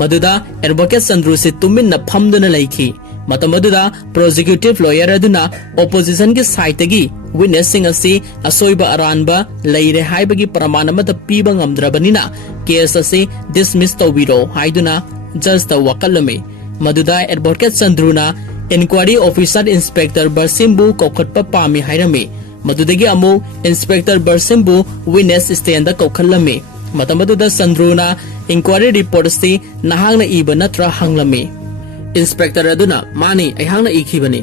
मदुदा एडवोकेट चंद्रु से तुमिन्ना फमदुना लैखी मतमदुदा प्रोसिक्यूटिव लॉयर अदुना ओपोजिशन के साइटगी विटनेस सिंग असि असोइबा अरानबा लैरे हाइबगी प्रमाण अमत पीबा ngamdrabnina केस असि डिसमिस तौबिरो हाइदुना जज ता वकलमे मदुदा एडवोकेट चंद्रुना इंक्वायरी ऑफिसर इंस्पेक्टर बरसिमबु कोखटपा पामी हाइरमे मदुदगी अमु इंस्पेक्टर बरसिमबु विटनेस स्टैंड कोखलमे मतमदुदा चंद्रुना इंक्वायरी रिपोर्ट से नहांगना इबा नत्रा हंगलमे इंस्पेक्टर अदुना मानी अहांगना इखिबनी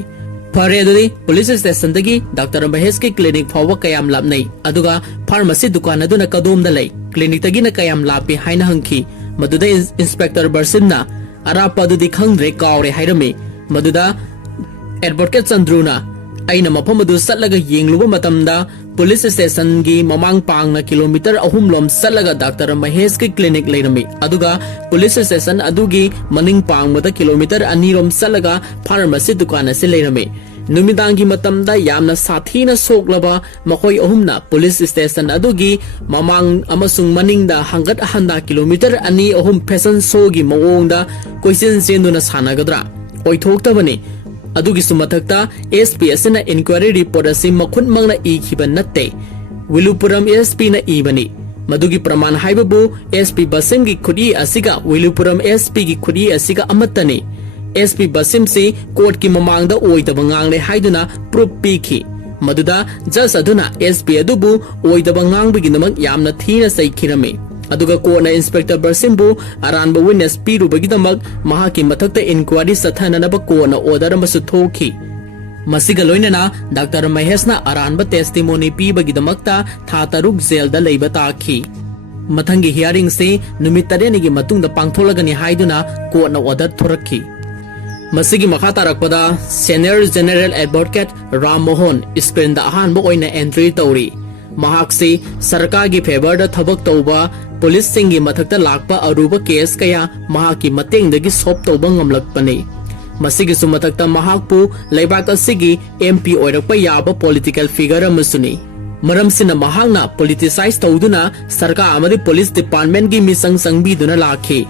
फरे अदुदी पुलिस स्टेशन दगी डॉक्टर महेश के क्लिनिक फावो कयाम लापनै अदुगा फार्मेसी दुकान अदुना कदोम दलै क्लिनिक दगी न कयाम लापे हाइना हंखी मदुदा इंस्पेक्टर बरसिमना अरापा अदुदी खंगरे कावरे हाइरमे मदुदा एडवोकेट चंद्रुना अइना मफम अदु सत्लगा येंगलुबा मतमदा पुलिस स्टेशन की ममांग पांगना किलोमीटर अहुमलोम सत्लगा डॉक्टर महेश के क्लिनिक लेरमे अदुगा पुलिस स्टेशन अदुगी मनिंग पांगबदा किलोमीटर अनीरोम सत्लगा फार्मेसी दुकान असे लेरमे नुमिदांगी मतमदा यामना साथीना सोकलबा मखोई अहुमना पुलिस स्टेशन अदुगी ममांग अमसुंग मनिंगदा हंगत हंदा किलोमीटर अनि अहुम फैशन शोगी मवोंगदा क्वेश्चन सेंदुना सानागद्रा ओइथोक्तबने अदुगी सुमथक्ता एसपी असना इंक्वायरी रिपोर्ट असि मखुन मंगना इखिबा नत्ते विलुपुरम एसपी ना इबनी मदुगी प्रमाण हाइबबु एसपी बसिम की खुदी असिगा विलुपुरम एसपी की खुदी असिगा अमतने एसपी बसिम से कोर्ट की ममांगदा ओइदबा ngangle हाइदुना प्रूफ पीखी मदुदा जज अदुना एसपी अदुबु ओइदबा ngangbगी नमक यामना थीना सैखिरमे अदुगा कोर्टना इंस्पेक्टर बरसिमबु अरानबा विटनेस पीरुबगीदमक महाकी मथक्ता इंक्वायरी सथननबा कोर्टना ऑर्डर अमसु थोखी मसिगा लोइनना डॉक्टर महेशना अरानबा टेस्टिमोनी पीबगीदमकता था तरुक जेलदा लैबा ताखी मथंगी हियरिंग से नुमित तरेनिगी मतुंगदा पांगथोलगनी हाइदुना कोर्टना ऑर्डर थोरखी मसिगी मखा तारकपदा senior general advocate Ram Mohan स्क्रीनदा अहानबा ओइना एंट्री तौरी महाक्सी सरकार की फेवर थबक तौबा पुलिस सिंगी मथक्ता लाकपा अरुबा केस कया महाकी मतेंगदगी सॉप तौबा ngamlakpane मसिगी सुमथक्ता महाकपु लेबाक असिगी एमपी ओइरकपा याबा पॉलिटिकल फिगर अमसुनी मरमसिना महाकना पॉलिटिसाइज तौदुना सरकार अमदि पुलिस डिपार्टमेंट की मिसंग संगबीदुना लाखी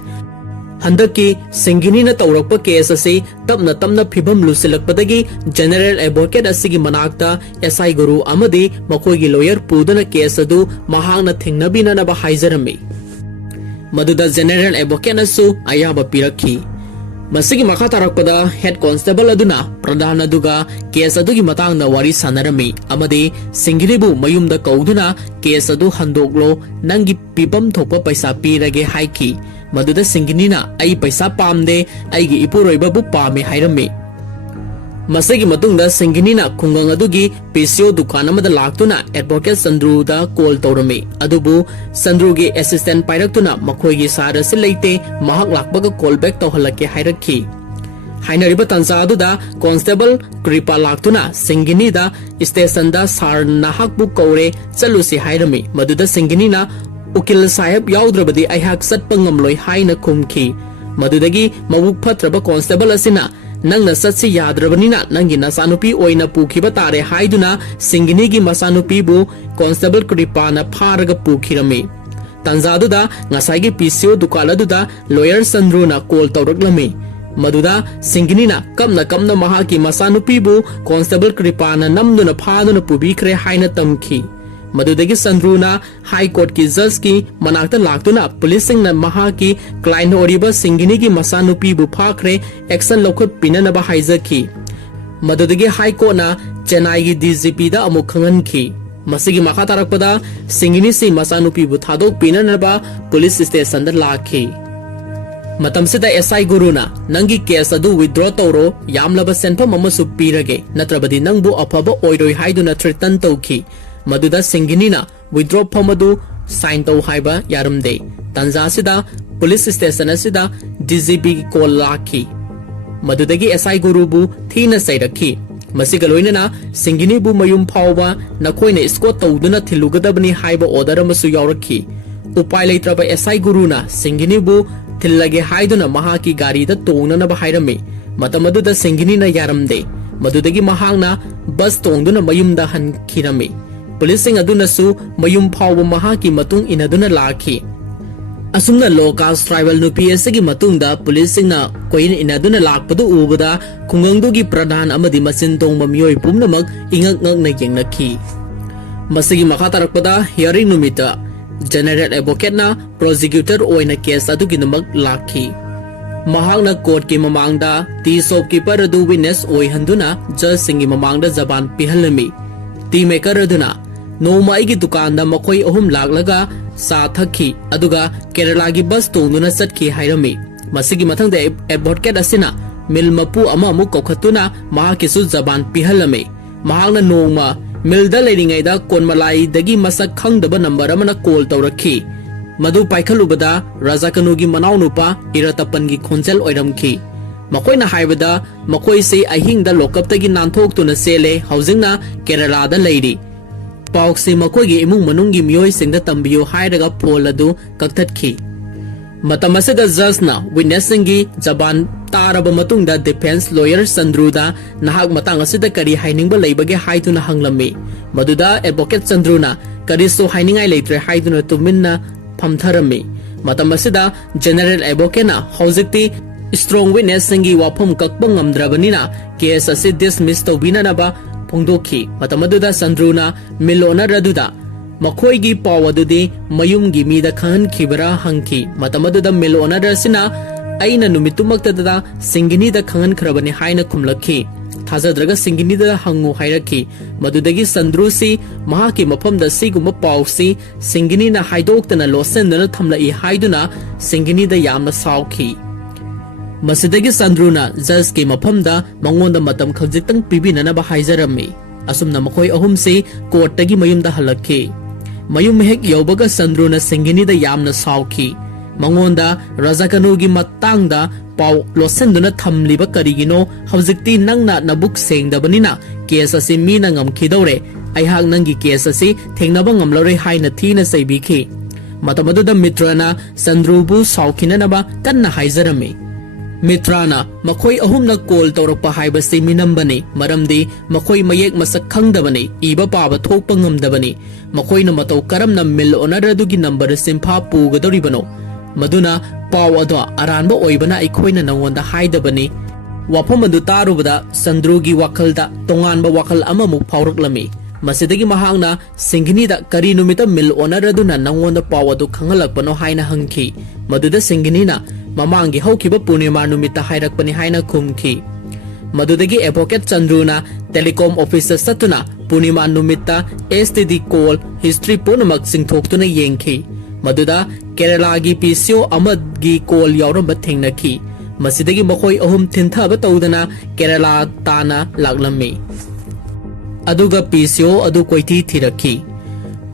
हंदकी सिंगिनीना तौरकपा केस असे तपना तपना फिबम लुसिलकपदगी जनरल एडवोकेट असिगी मनाक्ता एसआई गुरु अमदि मखोईगी लॉयर पुदुना केस अदु महाकना थिंगनबिननबा हाइजरमे मदुदा जनरल एडवोकेट असु अयाबा पिरखी ꯃꯁꯤꯒꯤ ꯃꯈꯥ ꯇꯥꯔꯛꯄꯗ ꯍꯦꯗ ꯀꯣꯟꯁꯇꯦꯕꯜ ꯑꯗꯨꯅ ꯄ꯭ꯔꯙꯥꯟ ꯑꯗꯨꯒ ꯀꯦꯁ ꯑꯗꯨꯒꯤ ꯃꯇꯥꯡꯗ ꯋꯥꯔꯤ ꯁꯥꯟꯅꯔꯝꯃꯤ ꯑꯃꯗꯤ ꯁꯤꯡꯒꯤꯅꯤꯕꯨ ꯃꯌꯨꯝꯗ ꯀꯧꯗꯨꯅ ꯀꯦꯁ ꯑꯗꯨ ꯍꯟꯗꯣꯛꯂꯣ ꯅꯪꯒꯤ ꯄꯤꯐꯝ ꯊꯣꯛꯄ ꯄꯩꯁꯥ ꯄꯤꯔꯒꯦ ꯍꯥꯏꯈꯤ ꯃꯗꯨꯗ ꯁꯤꯡꯒꯤꯅꯤꯅ ꯑꯩ ꯄꯩꯁꯥ ꯄꯥꯝꯗꯦ ꯑꯩꯒꯤ ꯏꯄꯨꯔꯣꯏꯕꯕꯨ ꯄꯥꯝꯃꯤ ꯍꯥꯏꯔꯝꯃꯤ ꯃꯁꯤꯒꯤ ꯃꯇꯨꯡꯗ ꯁꯤꯡꯒꯤꯅꯤꯅ ꯈꯨꯡꯒꯪ ꯑꯗꯨꯒꯤ ꯄꯤꯁꯤꯑꯣ ꯗꯨꯀꯥꯟ ꯑꯃꯗ ꯂꯥꯛꯇꯨꯅ ꯑꯦꯗꯚꯣꯀꯦꯠ ꯆꯟꯗ꯭ꯔꯨꯗ ꯀꯣꯜ ꯇꯧꯔꯝꯃꯤ ꯑꯗꯨꯕꯨ ꯆꯟꯗ꯭ꯔꯨꯒꯤ ꯑꯦꯁꯤꯁꯇꯦꯟ ꯄꯥꯏꯔꯛꯇꯨꯅ ꯃꯈꯣꯏꯒꯤ ꯁꯥꯔ ꯑꯁꯤ ꯂꯩꯇꯦ ꯃꯍꯥꯛ ꯂꯥꯛꯄꯒ ꯀꯣꯜ ꯕꯦꯛ ꯇꯧꯍꯜꯂꯛꯀꯦ ꯍꯥꯏꯔꯛꯈꯤ हाइनरिबा तंजा अदुदा कांस्टेबल कृपा लाक्तुना सिंगिनीदा स्टेशनदा सार नाहकबु कौरे चलुसी हाइरमी मदुदा सिंगिनीना उकिल साहेब याउद्रबदी अहाक सत्पा ngamloi हाइना खुमखी मदुदगी मबुक फत्रबा कांस्टेबल असिना नंगना सत्सी याद्रबनीना नंगी नसानुपी ओइना पुखिबा तारे हाइदुना सिंगिनीगी मसानुपीबु कांस्टेबल कृपाना फारगा पुखिरमी तंजादुदा ngसाइगी पीसीओ दुकालदुदा लॉयर चंद्रुना कॉल तौरकलमी मदुदा सिंगिनीना कमना महाकी मसानुपीबु कांस्टेबल कृपाना नमदुना फादुना पुबीखरे हाइना तमखी मदुदगी चंद्रुना हाई कोर्ट की जज की मनाक्ता लाक्तुना पुलिस सिंगना महाकी क्लाइंट ओरिबा सिंगिनीगी मसानुपीबु फाखरे एक्शन लौखत पिननबा हाइजखी मदुदगी हाई कोर्टना चेन्नई की डीजीपी दा अमुक खंगनखी मसिगी मखा तारकपदा सिंगिनी से मसानुपीबु थादोक पिननबा पुलिस स्टेशन दा लाखी मतमसिदा एसआई गुरुना नंगी केस अदु विथड्रॉ तौरो यामलबा सेंफम अमसु पीरगे नत्रबदी नंगबु अफबा ओइरोय हाइदुना थ्रेटन तौखी मदुदा सिंगिनीना विथड्रॉ फॉर्म अदु साइन तौ हाइबा यारमदे तंजासिदा पुलिस स्टेशन असिदा डीजीपी की कॉल लाखी मदुदगी एसआई गुरुबु थीना सैरखी मसिगा लोइनना सिंगिनीबु मयुम फावबा नखोइना स्कोट तौदुना थिलुगदबनी हाइबा ऑर्डर अमसु यावरखी उपाय लेत्रबा एसआई गुरुना सिंगिनीबु थिल्लगे हाइदुना महाकी गारीदा तोंगननबा हाइरमी मतमदुदा सिंगिनीना यारमदे मदुदगी महांगना बस तोंगदुना मयुमदा हनखिरमी पुलिसिंग अदुनसु मयुम फावबा महाकी मतुंग इनदुना लाखी असुमना लोकास ट्राइबल नुपी असगी मतुंगदा पुलिसिंगना कोइन इनदुना लाखपदु उबदा खुंगंगदुगी प्रधान अमदि मसिन तोंगबा मियोय पुमनमक इंगक ngakna yengnakhi मसिगी मखा तारकपदा हियरिंग नुमिता जनरल एडवोकेट ना प्रोसिक्यूटर ओइना केस अदुगिनमक लाखी महांगना कोर्ट की ममांगदा टी शॉपकीपर अदु विटनेस ओइहंदुना जज सिंगी ममांगदा जबान पिहलमी टी मेकर अदुना नोमाईगी दुकानदा मखोई अहुम लागलगा सा थखी अदुगा केरला की बस तोंदुना चटखी हाइरमी मसिगी मथंगदा एडवोकेट असिना मिल मपु अमा अमुक कोखतुना महाकिसु जबान पिहलमी महांगना नोमा मिलदा लेरिंगैदा कोनमलाई मसक खंगदबा नंबर अमना कॉल तौरखी मदु पाइखलुबदा राजाकनुगी मनाउनुपा इरतपनगी खोंजेल ओइरमखी मखोइना हाइबदा मखोइसे अहिंगदा लोकअपतगी नानथोक्तुना सेले हौजिंगना केरलादा लैरी पाउक्सी मखोइगी इमुंग मनुंगी मियोइसिंगदा तंबियो हाइरगा फोल अदु कक्थटखी मतमसेदा जजना विटनेसिंगी जबान तारब मतुंगदा डिफेंस लॉयर चंद्रुदा नहाक मतंग असिदा करी हाइनिंगबा लैबगे हाइदुना हंगलम्मी मदुदा advocate चंद्रुना करिसो हाइनिंगाई लेत्रे हाइदुना तुमिन्ना फमथरम्मी मतमसेदा general एडवोकेटना हौजिक्ति strong विटनेसिंगी वाफम कक्बा ngamdrabnina case असि डिसमिस तौबिननबा फोंदोखी मतमदुदा चंद्रुना मिलोना रदुदा मखोइगी पाव अदुदी मयुमगी मीदा खंगनखिबरा हंगखी मतमदुदा मिलोना रसिना अइना नुमितुमक्तदा सिंगिनीदा खंगनखरबनि हाइना खुमलखी थाजद्रगा सिंगिनीदा हंगु हाइरखी मदुदगी चंद्रुसी महाकी मफमदा सिगुमा पाउसी सिंगिनीना हाइदोक्तना लोसेंदना थमलई हाइदुना सिंगिनीदा यामना साउखी मसिदगी चंद्रुना जज की मफमदा मंगोंदा मतम खजितंग पिबिननबा हाइजरम्मी असुमना मखोइ अहुमसे कोर्टगी मयुमदा हलखी मयुम हेक यौबगा चंद्रुना सिंगिनीदा यामना साउखी मंगोंदा राजाकनुगी मतांगदा पाउ लोसेंदुना थमलिबा करिगिनो हौजिक्ति नंगना नबुक सेंगदबनिना केस असि मीना ngamkhidore अहाक नंगी केस असि थेंगनबा ngamlore हाइना थीना सैबिखी मतमदुदा मित्रना चंद्रुबु साउखिननबा कन्ना हाइजरम्मी मित्राना मखोई अहुमना कॉल तौरपा हाइबसी मिनम्बनी मरमदी मखोई मयेक मसक खंगदबनी इबा पाबा थोकपा ngamdabani मखोइना मतौ करमना मिल ओनरदुगी नंबर सिंफा पुगदोरिबनो मदुना पाव अदो अरानबा ओइबना अखोइना नंगोंदा हाइदबनी वाफम अदु तारुबदा चंद्रुगी वाखलदा तोंगानबा वाखल अममुक फावरकलमी मसिदगी महांगना सिंगिनीदा करी नुमिता मिल ओनरदुना नंगोंदा पाव अदु खंगलकपनो हाइना हंगखी मदुदा सिंगिनीना ꯃꯃꯥꯡꯒꯤ ꯍꯧꯈꯤꯕ ꯄꯨꯔꯅꯤꯃꯥ ꯅꯨꯃꯤꯠꯇ ꯍꯥꯏꯔꯛꯄꯅꯤ ꯍꯥꯏꯅ ꯈꯨꯝꯈꯤ꯫ ꯃꯗꯨꯗꯒꯤ ꯑꯦꯗꯚꯣꯀꯦꯠ ꯆꯟꯗ꯭ꯔꯨꯅ ꯇꯦꯂꯤꯀꯣꯝ ꯑꯣꯐꯤꯁꯇ ꯆꯠꯇꯨꯅ ꯄꯨꯔꯅꯤꯃꯥ ꯅꯨꯃꯤꯠꯇ STD ꯀꯣꯜ ꯍꯤꯁꯇ꯭ꯔꯤ ꯄꯨꯝꯅꯃꯛ ꯆꯤꯡꯊꯣꯛꯇꯨꯅ ꯌꯦꯡꯈꯤ꯫ ꯃꯗꯨꯗ ꯀꯦꯔꯂꯥꯒꯤ PCO ꯑꯃꯒꯤ ꯀꯣꯜ ꯌꯥꯎꯔꯝꯕ ꯊꯦꯡꯅꯈꯤ꯫ ꯃꯁꯤꯗꯒꯤ ꯃꯈꯣꯏ ꯑꯍꯨꯝ ꯊꯤꯟꯊꯕ ꯇꯧꯗꯨꯅ ꯀꯦꯔꯂꯥ ꯇꯥꯅ ꯂꯥꯛꯂꯝꯃꯤ꯫ ꯑꯗꯨꯒ PCO ꯑꯗꯨ ꯀꯣꯏꯊꯤ ꯊꯤꯔꯛꯈꯤ꯫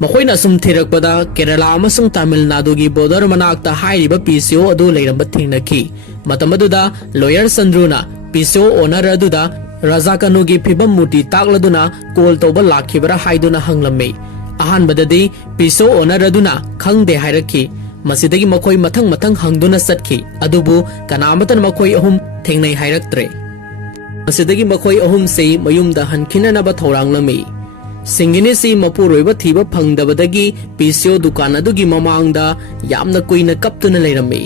ꯃꯈꯣꯏꯅ ꯑꯁꯨꯝ ꯊꯤꯔꯛꯄꯗ ꯀꯦꯔꯂꯥ ꯑꯃꯁꯨꯡ ꯇꯥꯃꯤꯜ ꯅꯥꯗꯨꯒꯤ ꯕꯣꯔꯗꯔ ꯃꯅꯥꯛꯇ ꯍꯥꯏꯔꯤꯕ PCO ꯑꯗꯨ ꯂꯩꯔꯝꯕ ꯊꯦꯡꯅꯈꯤ꯫ ꯃꯇꯝ ꯑꯗꯨꯗ ꯂꯣꯌꯔ ꯆꯟꯗ꯭ꯔꯨꯅ PCO ꯑꯣꯅꯔ ꯑꯗꯨꯗ ꯔꯥꯖꯥꯀꯥꯅꯨꯒꯤ ꯐꯤꯕꯝ ꯃꯨꯔꯇꯤ ꯇꯥꯛꯂꯗꯨꯅ ꯀꯣꯜ ꯇꯧꯕ ꯂꯥꯛꯈꯤꯕ꯭ꯔꯥ ꯍꯥꯏꯗꯨꯅ ꯍꯪꯂꯝꯃꯤ꯫ ꯑꯍꯥꯟꯕꯗꯗꯤ PCO ꯑꯣꯅꯔ ꯑꯗꯨꯅ ꯈꯪꯗꯦ ꯍꯥꯏꯔꯛꯈꯤ꯫ ꯃꯁꯤꯗꯒꯤ ꯃꯈꯣꯏ ꯃꯊꯪ ꯃꯊꯪ ꯍꯪꯗꯨꯅ ꯆꯠꯈꯤ꯫ ꯑꯗꯨꯕꯨ ꯀꯅꯥꯃꯠꯇꯅ ꯃꯈꯣꯏ ꯑꯍꯨꯝ ꯊꯦꯡꯅꯩ ꯍꯥꯏꯔꯛꯇ꯭ꯔꯦ꯫ ꯃꯁꯤꯗꯒꯤ ꯃꯈꯣꯏ ꯑꯍꯨꯝꯁꯤ ꯃꯌꯨꯝꯗ ꯍꯟꯈꯤꯅꯅꯕ ꯊꯧꯔꯥꯡꯂꯝꯃꯤ꯫ ꯁꯤꯡꯒꯤꯅꯤꯁꯤ ꯃꯄꯨꯔꯣꯏꯕ ꯊꯤꯕ ꯐꯪꯗꯕꯗꯒꯤ PCO ꯗꯨꯀꯥꯟ ꯑꯗꯨꯒꯤ ꯃꯃꯥꯡꯗ ꯌꯥꯝꯅ ꯀꯨꯏꯅ ꯀꯞꯇꯨꯅ ꯂꯩꯔꯝꯃꯤ꯫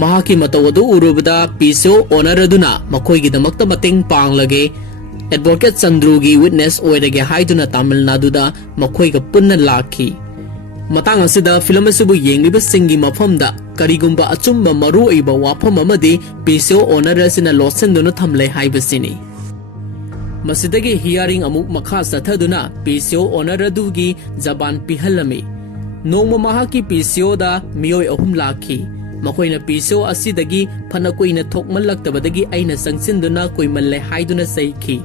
ꯃꯍꯥꯛꯀꯤ ꯃꯇꯧ ꯑꯗꯨ ꯎꯔꯨꯕꯗ PCO ꯑꯣꯅꯔ ꯑꯗꯨꯅ ꯃꯈꯣꯏꯒꯤꯗꯃꯛꯇ ꯃꯇꯦꯡ ꯄꯥꯡꯂꯒꯦ, ꯑꯦꯗꯚꯣꯀꯦꯠ ꯆꯟꯗ꯭ꯔꯨꯒꯤ ꯋꯤꯠꯅꯦꯁ ꯑꯣꯏꯔꯒꯦ ꯍꯥꯏꯗꯨꯅ ꯇꯥꯃꯤꯜ ꯅꯥꯗꯨꯗ ꯃꯈꯣꯏꯒ ꯄꯨꯟꯅ ꯂꯥꯛꯈꯤ꯫ ꯃꯇꯥꯡ ꯑꯁꯤꯗ ꯐꯤꯂꯝ ꯑꯁꯤꯕꯨ ꯌꯦꯡꯂꯤꯕꯁꯤꯡꯒꯤ ꯃꯐꯝꯗ ꯀꯔꯤꯒꯨꯝꯕ ꯑꯆꯨꯝꯕ ꯃꯔꯨꯑꯣꯏꯕ ꯋꯥꯐꯝ ꯑꯃꯗꯤ PCO ꯑꯣꯅꯔ ꯑꯁꯤꯅ ꯂꯣꯠꯁꯤꯟꯗꯨꯅ ꯊꯝꯂꯦ ꯍꯥꯏꯕꯁꯤꯅꯤ꯫ ꯃꯁꯤꯗꯒꯤ ꯍꯤꯌꯥꯔꯤꯡ ꯑꯃꯨꯛ ꯃꯈꯥ ꯆꯠꯊꯗꯨꯅ PCO ꯑꯣꯅꯔ ꯑꯗꯨꯒꯤ ꯖꯕꯥꯟ ꯄꯤꯍꯜꯂꯝꯃꯤ꯫ ꯅꯣꯡꯃ ꯃꯍꯥꯛꯀꯤ PCOꯗ ꯃꯤꯑꯣꯏ ꯑꯍꯨꯝ ꯂꯥꯛꯈꯤ꯫ ꯃꯈꯣꯏꯅ PCO ꯑꯁꯤꯗꯒꯤ ꯐꯅ ꯀꯨꯏꯅ ꯊꯣꯛꯃꯜꯂꯛꯇꯕꯗꯒꯤ ꯑꯩꯅ ꯆꯪꯁꯤꯟꯗꯨꯅ ꯀꯨꯏꯃꯜꯂꯦ ꯍꯥꯏꯗꯨꯅ ꯆꯩꯈꯤ꯫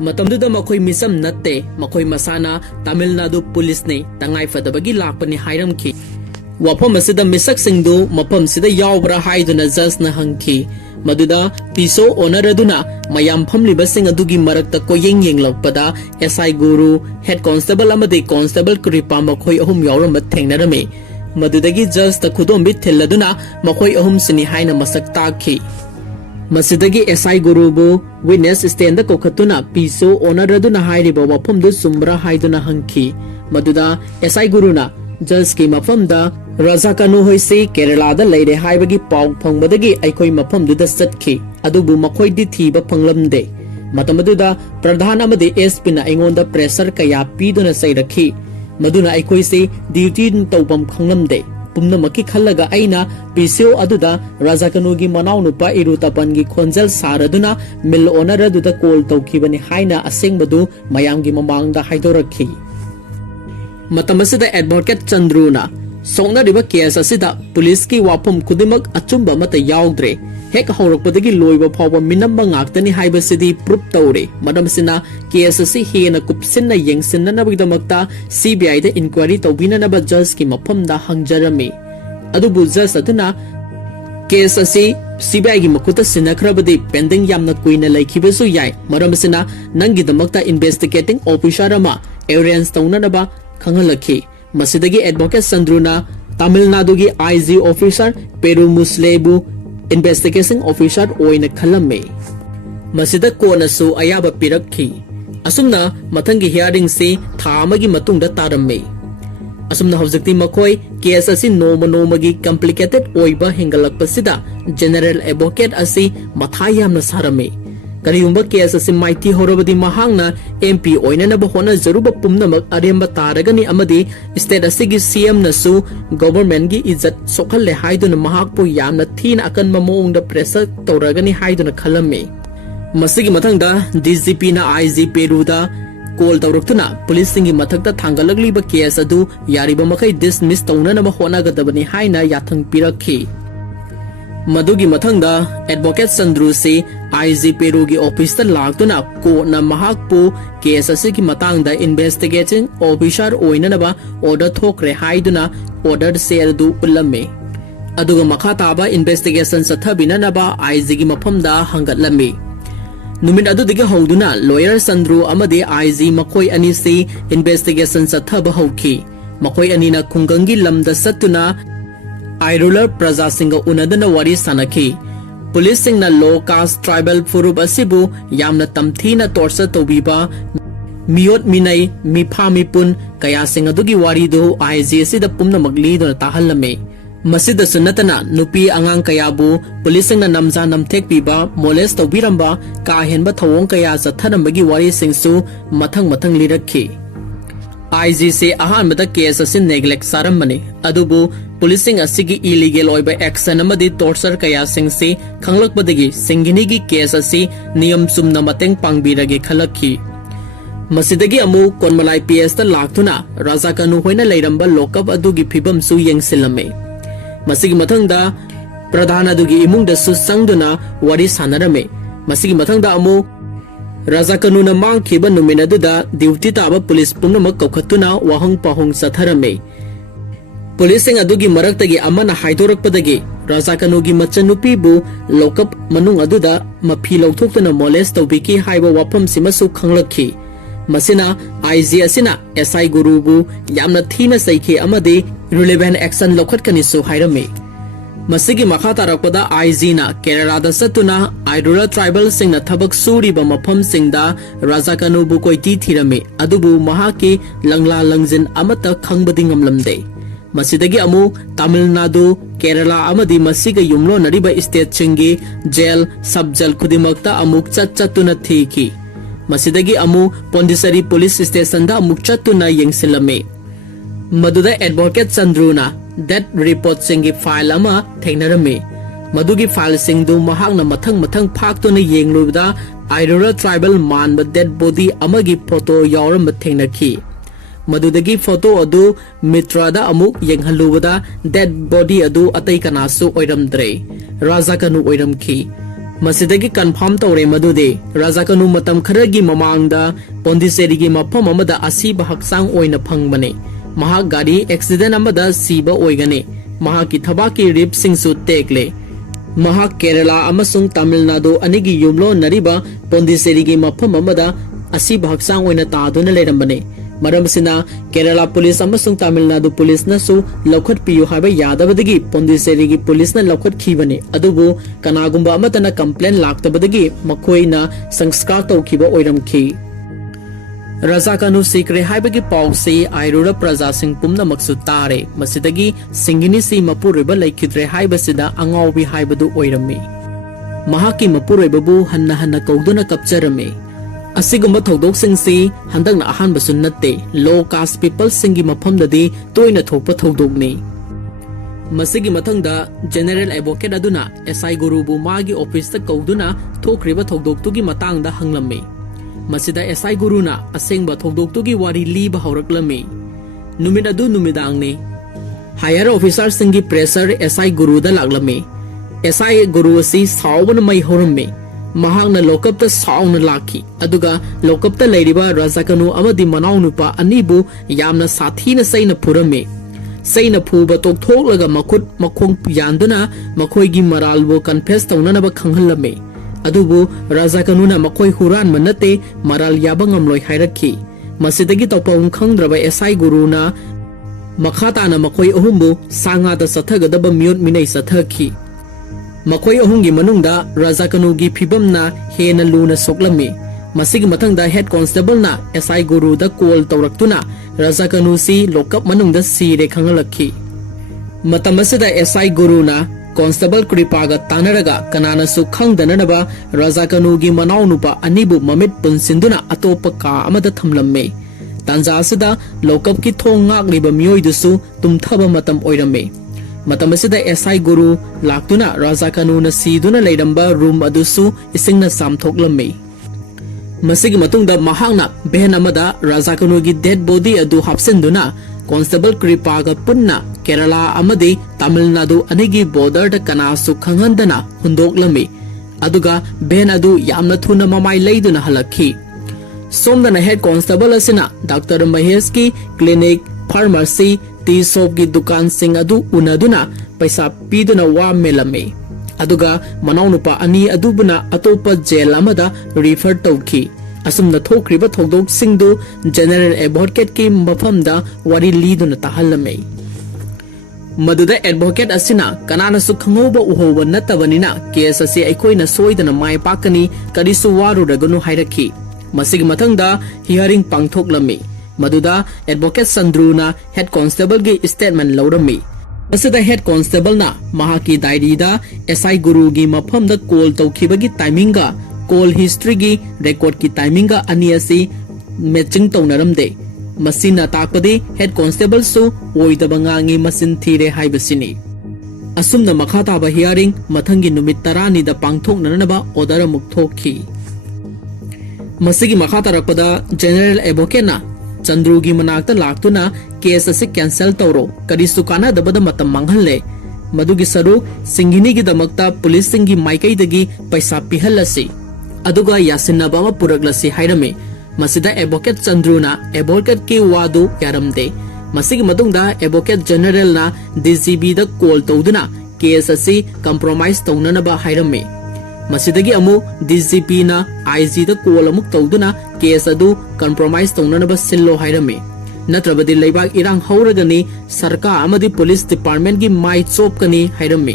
ꯃꯇꯝꯗꯨꯗ ꯃꯈꯣꯏ ꯃꯤꯆꯝ ꯅꯠꯇꯦ, ꯃꯈꯣꯏ ꯃꯁꯥꯅ ꯇꯥꯃꯤꯜ ꯅꯥꯗꯨ ꯄꯨꯂꯤꯁꯅꯤ, ꯇꯉꯥꯏꯐꯗꯕꯒꯤ ꯂꯥꯛꯄꯅꯤ ꯍꯥꯏꯔꯝꯈꯤ꯫ ꯋꯥꯐꯝ ꯑꯁꯤꯗ ꯃꯤꯁꯛꯁꯤꯡꯗꯨ ꯃꯐꯝꯁꯤꯗ ꯌꯥꯎꯕ꯭ꯔꯥ ꯍꯥꯏꯗꯨꯅ ꯖꯖꯅ ꯍꯪꯈꯤ꯫ ꯃꯗꯨꯗ PCO ꯑꯣꯅꯔ ꯑꯗꯨꯅ ꯃꯌꯥꯝ ꯐꯝꯂꯤꯕꯁꯤꯡ ꯑꯗꯨꯒꯤ ꯃꯔꯛꯇ ꯀꯣꯌꯦꯡ ꯌꯦꯡꯂꯛꯄꯗ SI ꯒꯨꯔꯨ, ꯍꯦꯗ ꯀꯣꯟꯁꯇꯦꯕꯜ ꯑꯃꯗꯤ ꯀꯣꯟꯁꯇꯦꯕꯜ ꯀ꯭ꯔꯤꯄꯥ ꯃꯈꯣꯏ ꯑꯍꯨꯝ ꯌꯥꯎꯔꯝꯕ ꯊꯦꯡꯅꯔꯝꯃꯤ꯫ ꯃꯗꯨꯗꯒꯤ ꯖꯖꯇ ꯈꯨꯗꯣꯝꯕꯤ ꯊꯤꯜꯂꯗꯨꯅ ꯃꯈꯣꯏ ꯑꯍꯨꯝꯁꯤꯅꯤ ꯍꯥꯏꯅ ꯃꯁꯛ ꯇꯥꯛꯈꯤ꯫ ꯃꯁꯤꯗꯒꯤ SI ꯒꯨꯔꯨꯕꯨ ꯋꯤꯠꯅꯦꯁ ꯁ꯭ꯇꯦꯟꯗ ꯀꯧꯈꯠꯇꯨꯅ PCO ꯑꯣꯅꯔ ꯑꯗꯨꯅ ꯍꯥꯏꯔꯤꯕ ꯋꯥꯐꯝꯗꯨ ꯆꯨꯝꯕ꯭ꯔꯥ ꯍꯥꯏꯗꯨꯅ ꯍꯪꯈꯤ꯫ ꯃꯗꯨꯗ SI ꯒꯨꯔꯨꯅ ꯖꯖꯀꯤ ꯃꯐꯝꯗ ꯔꯥꯖꯥꯀꯥꯅꯨ ꯍꯣꯏꯁꯤ ꯀꯦꯔꯂꯥꯗ ꯂꯩꯔꯦ ꯍꯥꯏꯕꯒꯤ ꯄꯥꯎ ꯐꯪꯕꯗꯒꯤ ꯑꯩꯈꯣꯏ ꯃꯐꯝꯗꯨꯗ ꯆꯠꯈꯤ, ꯑꯗꯨꯕꯨ ꯃꯈꯣꯏꯗꯤ ꯊꯤꯕ ꯐꯪꯂꯝꯗꯦ꯫ ꯃꯇꯝ ꯑꯗꯨꯗ ꯄ꯭ꯔꯙꯥꯟ ꯑꯃꯗꯤ SPꯅ ꯑꯩꯉꯣꯟꯗ ꯄ꯭ꯔꯦꯁꯔ ꯀꯌꯥ ꯄꯤꯗꯨꯅ ꯆꯩꯔꯛꯈꯤ꯫ ꯃꯗꯨꯅ ꯑꯩꯈꯣꯏꯁꯤ ꯗ꯭ꯌꯨꯇꯤ ꯇꯧꯐꯝ ꯈꯪꯂꯝꯗꯦ꯫ ꯄꯨꯝꯅꯃꯛꯀꯤ ꯈꯜꯂꯒ ꯑꯩꯅ PCO ꯑꯗꯨꯗ ꯔꯥꯖꯥꯀꯥꯅꯨꯒꯤ ꯃꯅꯥꯎꯅꯨꯄꯥ ꯏꯔꯨꯇꯄꯟꯒꯤ ꯈꯣꯟꯖꯦꯜ ꯁꯥꯔꯗꯨꯅ ꯃꯤꯜ ꯑꯣꯅꯔ ꯑꯗꯨꯗ ꯀꯣꯜ ꯇꯧꯈꯤꯕꯅꯤ ꯍꯥꯏꯅ ꯑꯁꯦꯡꯕꯗꯨ ꯃꯌꯥꯝꯒꯤ ꯃꯃꯥꯡꯗ ꯍꯥꯏꯗꯣꯔꯛꯈꯤ꯫ ꯃꯇꯝ ꯑꯁꯤꯗ ꯑꯦꯗꯚꯣꯀꯦꯠ ꯆꯟꯗ꯭ꯔꯨꯅ ꯁꯣꯛꯅꯔꯤꯕ ꯀꯦꯁ ꯑꯁꯤꯗ ꯄꯨꯂꯤꯁꯀꯤ ꯋꯥꯐꯝ ꯈꯨꯗꯤꯡꯃꯛ ꯑꯆꯨꯝꯕ ꯑꯃꯠꯇ ꯌꯥꯎꯗ꯭ꯔꯦ, ꯍꯦꯛ ꯍꯧꯔꯛꯄꯗꯒꯤ ꯂꯣꯏꯕ ꯐꯥꯎꯕ ꯃꯤꯅꯝꯕ ꯉꯥꯛꯇꯅꯤ ꯍꯥꯏꯕꯁꯤꯗꯤ ꯄ꯭ꯔꯨꯞ ꯇꯧꯔꯦ꯫ ꯃꯔꯝ ꯑꯁꯤꯅ ꯀꯦꯁ ꯑꯁꯤ ꯍꯦꯟꯅ ꯀꯨꯞꯁꯤꯟꯅ ꯌꯦꯡꯁꯤꯟꯅꯅꯕꯒꯤꯗꯃꯛꯇ CBIꯗ ꯏꯟꯀ꯭ꯋꯥꯏꯔꯤ ꯇꯧꯕꯤꯅꯅꯕ ꯖꯖꯀꯤ ꯃꯐꯝꯗ ꯍꯪꯖꯔꯝꯃꯤ꯫ ꯑꯗꯨꯕꯨ ꯖꯖ ꯑꯗꯨꯅ ꯀꯦꯁ ꯑꯁꯤ CBIꯒꯤ ꯃꯈꯨꯠꯇ ꯁꯤꯟꯅꯈ꯭ꯔꯕꯗꯤ ꯄꯦꯟꯗꯤꯡ ꯌꯥꯝꯅ ꯀꯨꯏꯅ ꯂꯩꯈꯤꯕꯁꯨ ꯌꯥꯏ, ꯃꯔꯝ ꯑꯁꯤꯅ ꯅꯪꯒꯤꯗꯃꯛꯇ ꯏꯟꯚꯦꯁꯇꯤꯒꯦꯇꯤꯡ ꯑꯣꯐꯤꯁꯥꯔ ꯑꯃ ꯑꯦꯔꯦꯟꯖ ꯇꯧꯅꯅꯕ ꯈꯪꯍꯜꯂꯛꯈꯤ꯫ ꯃꯁꯤꯗꯒꯤ ꯑꯦꯗꯚꯣꯀꯦꯠ ꯆꯟꯗ꯭ꯔꯨꯅ ꯇꯥꯃꯤꯜ ꯅꯥꯗꯨꯒꯤ IG ꯑꯣꯐꯤꯁꯥꯔ ꯄꯦꯔꯨꯃꯨꯁꯂꯦꯕꯨ ꯏꯟꯚꯦꯁꯇꯤꯒꯦꯁꯟ ꯑꯣꯐꯤꯁꯥꯔ ꯑꯣꯏꯅ ꯈꯜꯂꯝꯃꯤ꯫ ꯃꯁꯤꯗ ꯀꯣꯟꯅꯁꯨ ꯑꯌꯥꯕ ꯄꯤꯔꯛꯈꯤ꯫ ꯑꯁꯨꯝꯅ ꯃꯊꯪꯒꯤ ꯍꯤꯌꯥꯔꯤꯡꯁꯤ ꯊꯥ ꯑꯃꯒꯤ ꯃꯇꯨꯡꯗ ꯇꯥꯔꯝꯃꯤ꯫ ꯑꯁꯨꯝꯅ ꯍꯧꯖꯤꯛꯇꯤ ꯃꯈꯣꯏ ꯀꯦꯁ ꯑꯁꯤ ꯅꯣꯡꯃ ꯅꯣꯡꯃꯒꯤ ꯀꯝꯄ꯭ꯂꯤꯀꯦꯇꯦꯗ ꯑꯣꯏꯕ ꯍꯦꯟꯒꯠꯂꯛꯄꯁꯤꯗ ꯖꯦꯅꯔꯦꯜ ꯑꯦꯗꯚꯣꯀꯦꯠ ꯑꯁꯤ ꯃꯊꯥ ꯌꯥꯝꯅ ꯁꯥꯔꯝꯃꯤ꯫ ꯀꯔꯤꯒꯨꯝꯕ ꯀꯦꯁ ꯑꯁꯤ ꯃꯥꯏꯊꯤꯍꯧꯔꯕꯗꯤ ꯃꯍꯥꯛꯅ MP ꯑꯣꯏꯅꯅꯕ ꯍꯣꯠꯅꯖꯔꯨꯕ ꯄꯨꯝꯅꯃꯛ ꯑꯔꯦꯝꯕ ꯇꯥꯔꯒꯅꯤ ꯑꯃꯗꯤ ꯁ꯭ꯇꯦꯠ ꯑꯁꯤꯒꯤ CMꯅꯁꯨ ꯒꯣꯚꯔꯟꯃꯦꯟꯠꯒꯤ ꯏꯖꯠ ꯁꯣꯛꯍꯜꯂꯦ ꯍꯥꯏꯗꯨꯅ ꯃꯍꯥꯛꯄꯨ ꯌꯥꯝꯅ ꯊꯤꯅ ꯑꯀꯟꯕ ꯃꯑꯣꯡꯗ ꯄ꯭ꯔꯦꯁꯔ ꯇꯧꯔꯒꯅꯤ ꯍꯥꯏꯗꯨꯅ ꯈꯜꯂꯝꯃꯤ꯫ ꯃꯁꯤꯒꯤ ꯃꯊꯪꯗ DGPꯅ IG ꯄꯦꯔꯨꯗ ꯀꯣꯜ ꯇꯧꯔꯛꯇꯨꯅ ꯄꯨꯂꯤꯁꯁꯤꯡꯒꯤ ꯃꯊꯛꯇ ꯊꯥꯡꯒꯠꯂꯛꯂꯤꯕ ꯀꯦꯁ ꯑꯗꯨ ꯌꯥꯔꯤꯕꯃꯈꯩ ꯗꯤꯁꯃꯤꯁ ꯇꯧꯅꯅꯕ ꯍꯣꯠꯅꯒꯗꯕꯅꯤ ꯍꯥꯏꯅ ꯌꯥꯊꯪ ꯄꯤꯔꯛꯈꯤ꯫ ꯃꯗꯨꯒꯤ ꯃꯊꯪꯗ ꯑꯦꯗꯚꯣꯀꯦꯠ ꯆꯟꯗ꯭ꯔꯨꯁꯤ IG ꯄꯦꯔꯨꯒꯤ ꯑꯣꯐꯤꯁꯇ ꯂꯥꯛꯇꯨꯅ ꯀꯣꯔꯠꯅ ꯃꯍꯥꯛꯄꯨ ꯀꯦꯁ ꯑꯁꯤꯒꯤ ꯃꯇꯥꯡꯗ ꯏꯟꯚꯦꯁꯇꯤꯒꯦꯇꯤꯡ ꯑꯣꯐꯤꯁꯥꯔ ꯑꯣꯏꯅꯅꯕ ꯑꯣꯔꯗꯔ ꯊꯣꯛꯈ꯭ꯔꯦ ꯍꯥꯏꯗꯨꯅ ꯑꯣꯔꯗꯔ ꯁꯦꯜ ꯑꯗꯨ ꯎꯠꯂꯝꯃꯤ꯫ ꯑꯗꯨꯒ ꯃꯈꯥ ꯇꯥꯕ ꯏꯟꯚꯦꯁꯇꯤꯒꯦꯁꯟ ꯆꯠꯊꯕꯤꯅꯅꯕ IGꯒꯤ ꯃꯐꯝꯗ ꯍꯪꯒꯠꯂꯝꯃꯤ꯫ नुमित अदुदगी हौदुना lawyer Chandru अमदे IG मखोई अनीसी investigation चथब हौखी। मखोई अनीना खुंगंगी lambda सत्तुना आइरुलर प्रजासिंग उनदना वारी सानखी। पुलिस सिंगना लो कास्ट ट्राइबल फुरुब असिबु यामना तमथीना टॉर्चर तौबीबा मियोट मिनई मिफा मिपुन कया सिंग अदुगी वारीदो आईजी असिदा पुमनमक लीदुना ताहल्लमे। मसिदसु नतना नुपी आंगांग कयाबु पुलिसिंगना नमजा नमथेक पीबा मोलेस तौबीरंबा का हेनबा थवोंग कया चथरंबगी वारी सिंगसु मथंग मथंग लिरखी। आईजी से अहानबदा केस असिन नेग्लेक्ट सारंबने अदुबु पुलिसिंग असिगी इलीगल ओइबा एक्शन अमदी टॉर्चर कया सिंगसी खंगलकपदगी सिंगिनीगी केस असि नियम चुमना मतंग पांगबिरगे खलखी मसिदगी अमु कोनमलाई पीएस ता लाक्तुना राजा कानू होइना लेरंबा लोकअप अदुगी फिबम सु येंगसिलमे मसिगी मथंगदा प्रधान अदुगी इमुंगदा सु संगदुना वारी सानरमे मसिगी मथंगदा अमु राजा कानूना मांगखिबा नुमिन अदुदा ड्यूटी ताबा पुलिस पुंगनमक कौखत्तुना वाहंग पाहोंग सथरमे पुलिसिंग अदुगी मरक्तगी अमना हाइदोरकपदगी राजा कानूगी मचनुपीबु लोकअप मनुंग अदुदा मफी लौथोक्तुना मोलेस तौबिकी हाइबा वाफम सिमसु खंगलखी मसिना आईजी असिना एसआई गुरुबु यामना थीना सैखी अमदे रिलेवेंट एक्शन लौखटकनिसु हाइरमे मसिगी मखा तारकपदा आईजी ना केरलादा सतुना आइरुरा ट्राइबल सिंगना थबक सूरीबा मफम सिंगदा राजा कानूबु कोइती थीरमे अदुबु महाकी लंगला लंगजिन अमता खंगबदि ngamlamde मसिदगी अमु तमिलनाडु केरला अमदी मसिगा युमलो नरिबा स्टेट चिंगी जेल सब जेल खुदिमक्ता अमुक चतुना थीकी मसिदगी अमु पोंडिचेरी पुलिस स्टेशन दा अमुक चतुना येंगसिलमे मदुदा एडवोकेट चंद्रुना डेथ रिपोर्ट सिंगी फाइल अमा थेंगनरमे मदुगी फाइल सिंगदु महांगना मथंग मथंग फाक्तुना येंगलुबदा आइरोरा ट्राइबल मानबा डेड बॉडी अमगी फोटो यावरम थेंगनखी मदुदगी फोटो अदु मित्रादा अमुक येंगहलुबदा डेड बॉडी अदु अतै कनासु ओइरमद्रे राजा कानू ओइरमखी मसिदगी कन्फर्म तौरे मदुदे राजा कानू मतम खरगी ममांगदा पोंडिचेरीगी मफम अमदा असीबा हक्सांग ओइना फंगबने महा गाड़ी एक्सीडेंट अमदा सीबा ओइगने महा की थबाकी रिप सिंगसु टेकले महा केरला अमसुंग तमिलनाडु अनिगी युमलो नरिबा पोंडिचेरीगी मफम अमदा असीबा हक्सांग ओइना तादुना लेरमबने मरमसिना केरला पुलिस अमसुंग तमिलनाडु पुलिस नसु लौखट पियु हाबा यादबदगी पोंडिचेरीगी पुलिस न लौखट खीबने अदुबु कनागुंबा अमतना कंप्लेन लाक्तबदगी मखोइना संस्कार तौखिबा ओइरमखी राजा कानू सीक्रे हाइबगी पाउसे आइरुरा प्रजा सिंह पुमनमक्सु तारे मसिदगी सिंगिनी सी मपुरेबा लैखिद्रे हाइबसिदा अंगाउबी हाइबदु ओइरमे महाकी मपुरेबबु हन्ना हन्ना कौदुना कपचरमे असिगुम्बा थौदोकसिंगसी हंदकना अहानबसु नत्ते लो कास्ट पीपल सिंगी मफमददी तोइना थोकपा थौदोकनी मसिगी मथंगदा जनरल एडवोकेट अदुना एसआई गुरुबु मागी ऑफिसता कौदुना थोक्रिबा थौदोकतुगी मतांगदा हंगलम्मे मसिदा एसआई गुरुना असेंगबा थौदोकतुगी वारी लीबा हौरकलम्मे नुमित अदु नुमिदांगने हायर ऑफिसर सिंगी प्रेशर एसआई गुरुदा लागलम्मे एसआई गुरु असि सावबन मई हौरम्मे महांगना लोकअपता साउना लाखी अदुगा लोकअपता लेरिबा राजा कानू अमदी मनाउनुपा अनिबु यामना साथीना सैना फुरमे सैना फुबा तोकथोकलगा मखुत मखोंग यानदुना मखोइगी मरालबो कन्फेस तौननबा खंगहलमे अदुबु राजा कानूना मखोइ हुरान मनते मराल याबा ngamloi हाइरखी मसिदगी तौपौं खंगद्रबा एसआई गुरुना मखाताना मखोइ अहुमबु सांगादा सथगदबा म्यूट मिनै सथखी मखोइ अहुंगी मनुंगदा राजा कानूगी फिबमना हेना लूना सोकलमे मसिगी मथंगदा हेड कांस्टेबल ना एसआई गुरुदा कॉल तौरक्तुना राजा कानूसी लोकअप मनुंगदा सीरे खंगलखी मतमसिदा एसआई गुरुना कांस्टेबल कृपागा तानरगा कनानासु खंगदननबा राजा कानूगी मनाउनुपा अनिबु ममित पुनसिंदुना अतोपा का अमदा थमलम्मे तांजासिदा लोकअप की थोंग ngakliba मियोइदुसु तुमथबा मतम ओइरमे मतमसिदा एसआई गुरु लाक्तुना राजा कानूना सीदुना लेरंबा रूम अदुसु इसिंगना सामथोकलम्मे मसिगी मतुंगदा महांगना बेहन अमदा राजा कानूगी डेड बॉडी अदु हापसेंदुना कांस्टेबल कृपागा पुन्ना केरला अमदी तमिलनाडु अनिगी बॉर्डर द कनासु खंगहंदना हुंदोकलम्मे अदुगा बेहन अदु यामना थुना ममाई लेदुना हलखी सोमदना हेड कांस्टेबल असिना डॉक्टर महेश की क्लिनिक फार्मेसी टी शॉप की दुकान सिंग अदु उनदुना पैसा पीदुना वा मेलमे अदुगा मनाउनुपा अनी अदुबुना अतोपा जेल अमदा रिफर तौखी असुमना थोक्रिबा थौदोक सिंगदु जनरल एडवोकेट की मफमदा वारी लीदुना ताहलमे मदुदा एडवोकेट असिना कनानासु खंगोबा उहोबा नतबनिना केस असे अखोइना सोइदना माय पाकनी करिसु वारुरगनु हाइरखी मसिगी मथंगदा हियरिंग पांगथोकलमे मदुदा एडवोकेट संद्रुना हेड कांस्टेबल की स्टेटमेंट लौरमी असदा हेड कांस्टेबल ना महाकी डायरीदा एसआई गुरु की मफमदा कॉल तौखिबगी टाइमिंग कॉल हिस्ट्री की रिकॉर्ड की टाइमिंग अनी असी मैचिंग तौनरमदे मसीना ताकपदि हेड कांस्टेबल सु ओइदब ngangi masin thire haibasini asumna makha taba hearing mathangi numit 10 da pangthoknanaba order amuk thokhi masigi makha tarakpada general advocate na Chandru gi manakta laktuna case ase cancel tawro karisu kana dabada matam manghalle madugi saru singini gi damakta police singi maikai dagi paisa pihalasi aduga yasinaba ma puraglasi hairame masida advocate Chandruna advocate ki wadu yaramde masigi matungda advocate general na DCB da call tawduna case ase compromise tawnanaba hairame masidagi amu DCP na IG da call amuk tawduna case adu compromise tawnanaba sillo hairame natrabadi leibak irang hauragani sarkar amadi police department gi mai chopkani hairame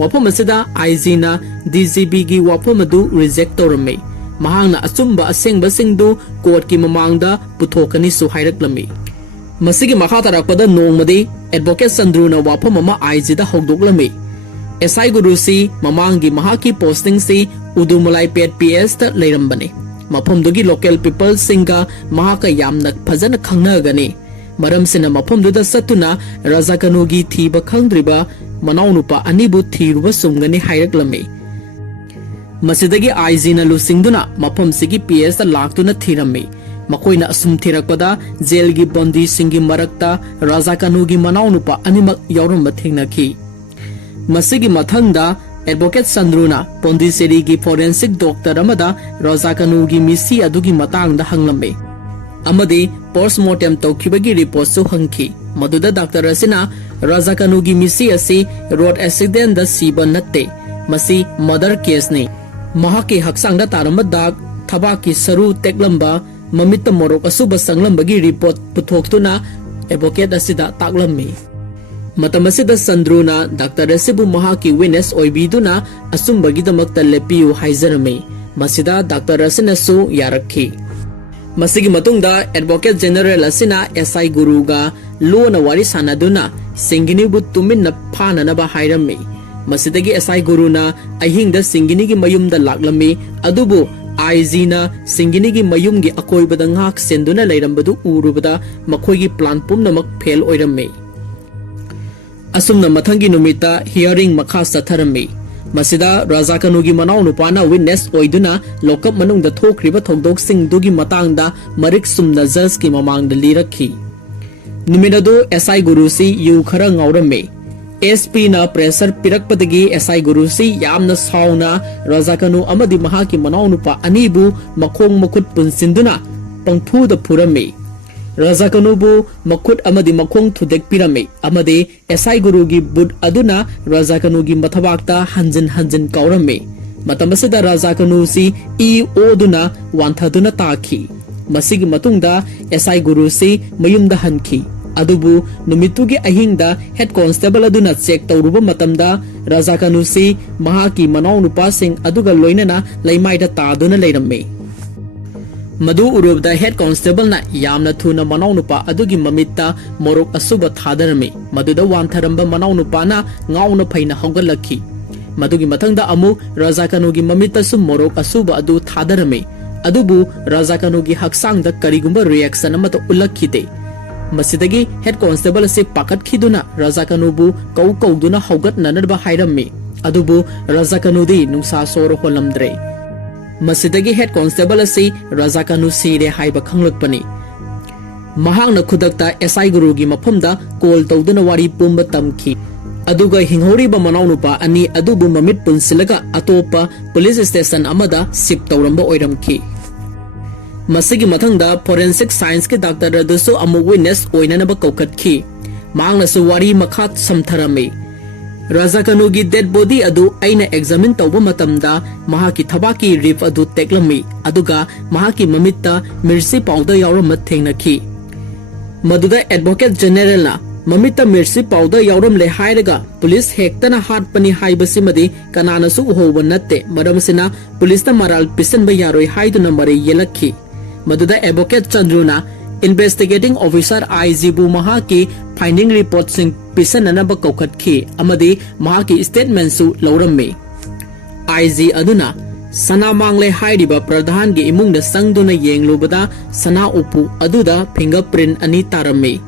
wapam asida IG na DCP gi wapam adu reject tawrame mahangna achumba asengba singdu court ki mamangda puthokani su hairaklammi masigi makha tarakpada nongmadi advocate Chandruna wapam ama IG da hogdoklami SI Guru si mamangi mahaki posting si Udumalai Pet PS ta leirambani mafamdugi local people singa mahaka yamna phajana khangnagani maram sina mafamduda satuna Razakanugi thiba khangdriba manaunupa anibu thiruba sumgani hairaklammi masidagi IG na lusingduna mafam sigi PS ta laktuna thirammi makoina asum thirakpada jail gi bandi singi marakta Razakanugi manaunupa animak yauramba thengnaki masigi mathangda advocate Chandruna Pondicherry gi forensic doctor amada Razakanugi misi adugi matangda hanglamme amadi postmortem tawkhibagi report su hangki maduda doctor asina Razakanugi misi asi road accident da siba natte masi murder case ni mahaki haksangda taramadak thabaki saru teklamba mamita morok asuba sanglambagi report puthoktuna advocate asida taklamme matamasida Chandruna Dr. Asibu mahaki witness oibiduna asumbagidamakta lepiu haizarame masida Dr. Asinasu yarakhi masigi matungda advocate general asina SI Guruga lona wari sanaduna singini bu tuminna phananaba hairame masidagi SI Guruna ahingda singini gi mayumda laklame adubu IG na singini gi mayumgi akoibada ngak senduna leirambadu urubada makhoigi plan pumnamak fail oirame asumna mathangi numita hearing makha satharami masida Razakanugi manau nupana witness oiduna lokap manungda thokriba thokdok sing dugi matangda marik sumna judge ki mamangda lirakhi numinado SI Guru si yu khara ngaurame SP na pressure pirakpadagi SI Guru si yamna sauna Razakanu amadi mahaki manau nupa anibu makhong makhut punsinduna pangphu da phurame Razakanubu makut amadi makhong thudek pirame amadi SI Guru gi bud aduna Razakanugi mathabakta hanjin hanjin kaurame matamasida Razakanu si EO duna wanthaduna takhi masigi matungda SI Guru si mayumda hanki adubu numitugi ahingda head constable aduna check tawruba matamda Razakanu si mahaki manau nupa sing aduga loinana laimaida taduna leiramme madu urubda head constable na yamna thuna manau nupa adugi mamitta morok asuba thadarame maduda wantharamba manau nupa na ngauna phaina haugalakhi madugi mathangda amu Razakanugi mamitta su morok asuba adu thadarame adubu Razakanugi haksangda karigumba reaction amata ulakhite masidagi head constable se pakat khiduna Razakanubu kauduna haugat nanarba hairame adubu Razakanudi nungsa sor holamdre masidagi head constable asi Razakanu sire haiba khanglakpani mahangna khudakta SI Guru gi mafamda call tawduna wari pumba tamki aduga hinghoriba manaunupa ani adubu mamit punsilaga atopa police station amada sip tawramba oiramki masigi mathangda forensic science ki doctor adusu amu witness oinanaba kaukatki mangna su wari makhat samtharame Razakanugi dead body adu aina examine tawba matamda mahaki thabaki rif adu teklami aduga mahaki mamitta mirsi powder yawram thengnakhi maduda advocate general na mamitta mirsi powder yawram le hairaga police hektana hat pani haibasimadi kanana su hoba natte maramsina police ta maral pisanba yaroi haiduna mari yelakhi maduda advocate Chandruna investigating officer IG bu mahaki finding report sing pisananaba kaukhatkhi amadi mahaki statement su lauramme IG aduna Sana mangle hairiba pradhan gi imung da sangduna yenglubada sana upu aduda fingerprint ani tarame.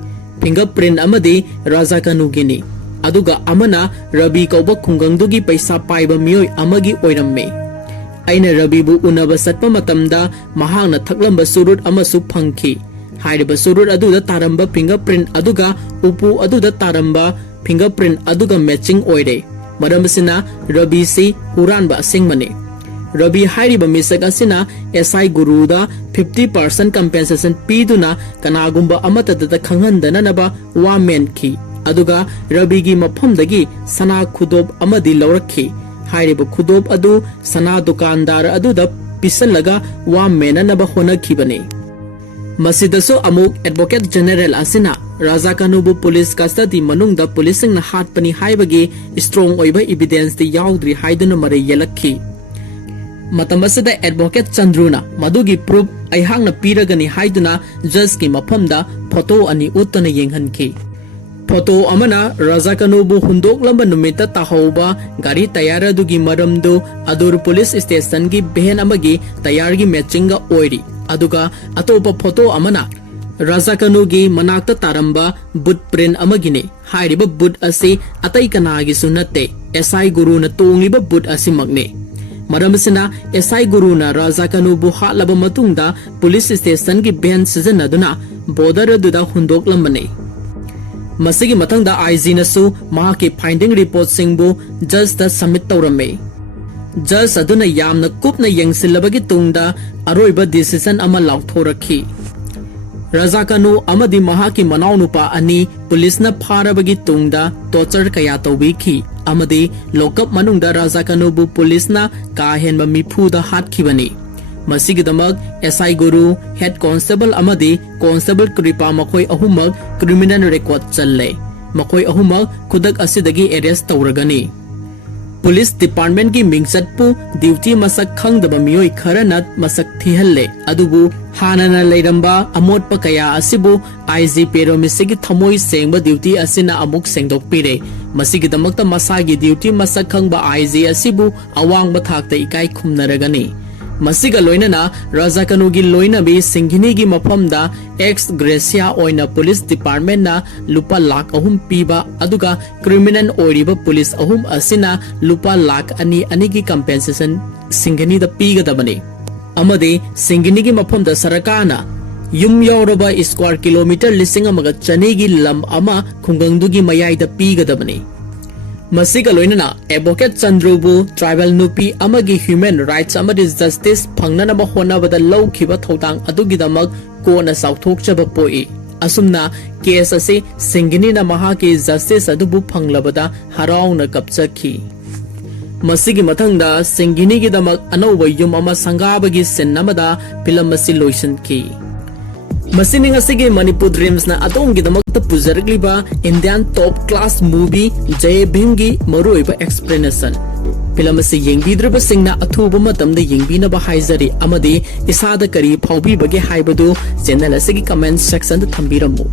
Fingerprint amadi Raja Kanugini. Aduga amana Rabi kauba khungangdugi paisa paiba miyoi amagi oiramme. Aina Rabi bu unaba satpa matamda mahangna thaklamba surut amasu phangki. Hairiba surut aduda taramba fingerprint aduga upu aduda taramba fingerprint aduga matching oire. Maramsina Rabi si huranba asingmane. Rabi hairiba misak asina SI Guruda 50% compensation piduna kanagumba amatadata khanghandana naba wa menki. Aduga Rabi gi mafamdagi sana khudob amadi laurakhi. Hairiba khudob adu sana dukandar aduda pisalaga wa menanaba honakhibane. Masidaso amuk Advocate General asina Raja Kanubu police custody manungda policing na hatpani haibagi strong oiba evidence di yaudri haiduna mare yelakhi. Matamasada Advocate Chandruna madugi proof aihangna piragani haiduna judge ki mafamda photo ani uttana yenghanki. Photo amana Raja Kanubu hundok lamba numita tahauba gari tayara dugi maramdu Adur police station gi behen amagi tayar gi matchinga oiri. Aduga atopa photo amana Raja Kanugi manakta taramba boot print amagine. Hairiba boot asi atai kanagi sunate SI Guru na tongliba boot asi magne. Maramsina SI Guru na Raja Kanubu hatlaba matungda police station gi ben sijanaduna border aduda hundok lambane. Masigi matangda IG nasu mahaki finding report singbu judge da submit tawrame. Judge aduna yamna kupna yengsilabagi tungda aroiba decision ama lauthorakhi. Raja Kanu amadi mahaki manaunupa ani police na pharabagi tungda torture kaya tawbikhi. Amadi lockup manungda Raja Kanubu police na kahenba mipuda hatkibani. Masigidamak SI Guru Head Constable amadi Constable Kripa makoi ahumak criminal record challe. Makoi ahumak kudak asidagi arrest tawragani. Police Department ki mingsatpu duty masak khangdaba miyoi kharanat masak thihalle. Adubu hanana leiramba amotpa kaya asibu IG Peromisigi thamoi sengba duty asina amuk sengdokpire. Masigidamakta masagi duty masak khangba IG asibu awangba thakta ikai khumnaragani. Masiga loinana Raja Kanugi loinabi Singhini gi mafamda ex gracia oina police department na lupa lakh ahum piba aduga criminal oiriba police ahum asina lupa lakh ani anigi compensation Singhini da pigadabani. Amade Singhini gi mafamda sarakana yum yauraba square kilometer lising amaga chanigi lam ama khungangdugi mayai da pigadabani. Masiga loinana Advocate Chandrubu tribal nupi amagi human rights amadi justice phangnanaba honabada lawkhiba thotang adugidamak kona sauthokchaba poi. Asumna case ase Singhini na mahaki justice adubu phanglabada harauna kapchakhi. Masigi mathangda Singhini gi damak anauba yum ama sangabagi sennamada film asi loisanki. Masining asigi Manipur Dreams na adongi damakta pujargliba Indian top class movie Jay Bhimgi maruiba explanation. Film asi yengbidraba singna athuba matamda yengbinaba haizari amadi isada kari phawbibage haibadu channel asigi comment section da thambiramu.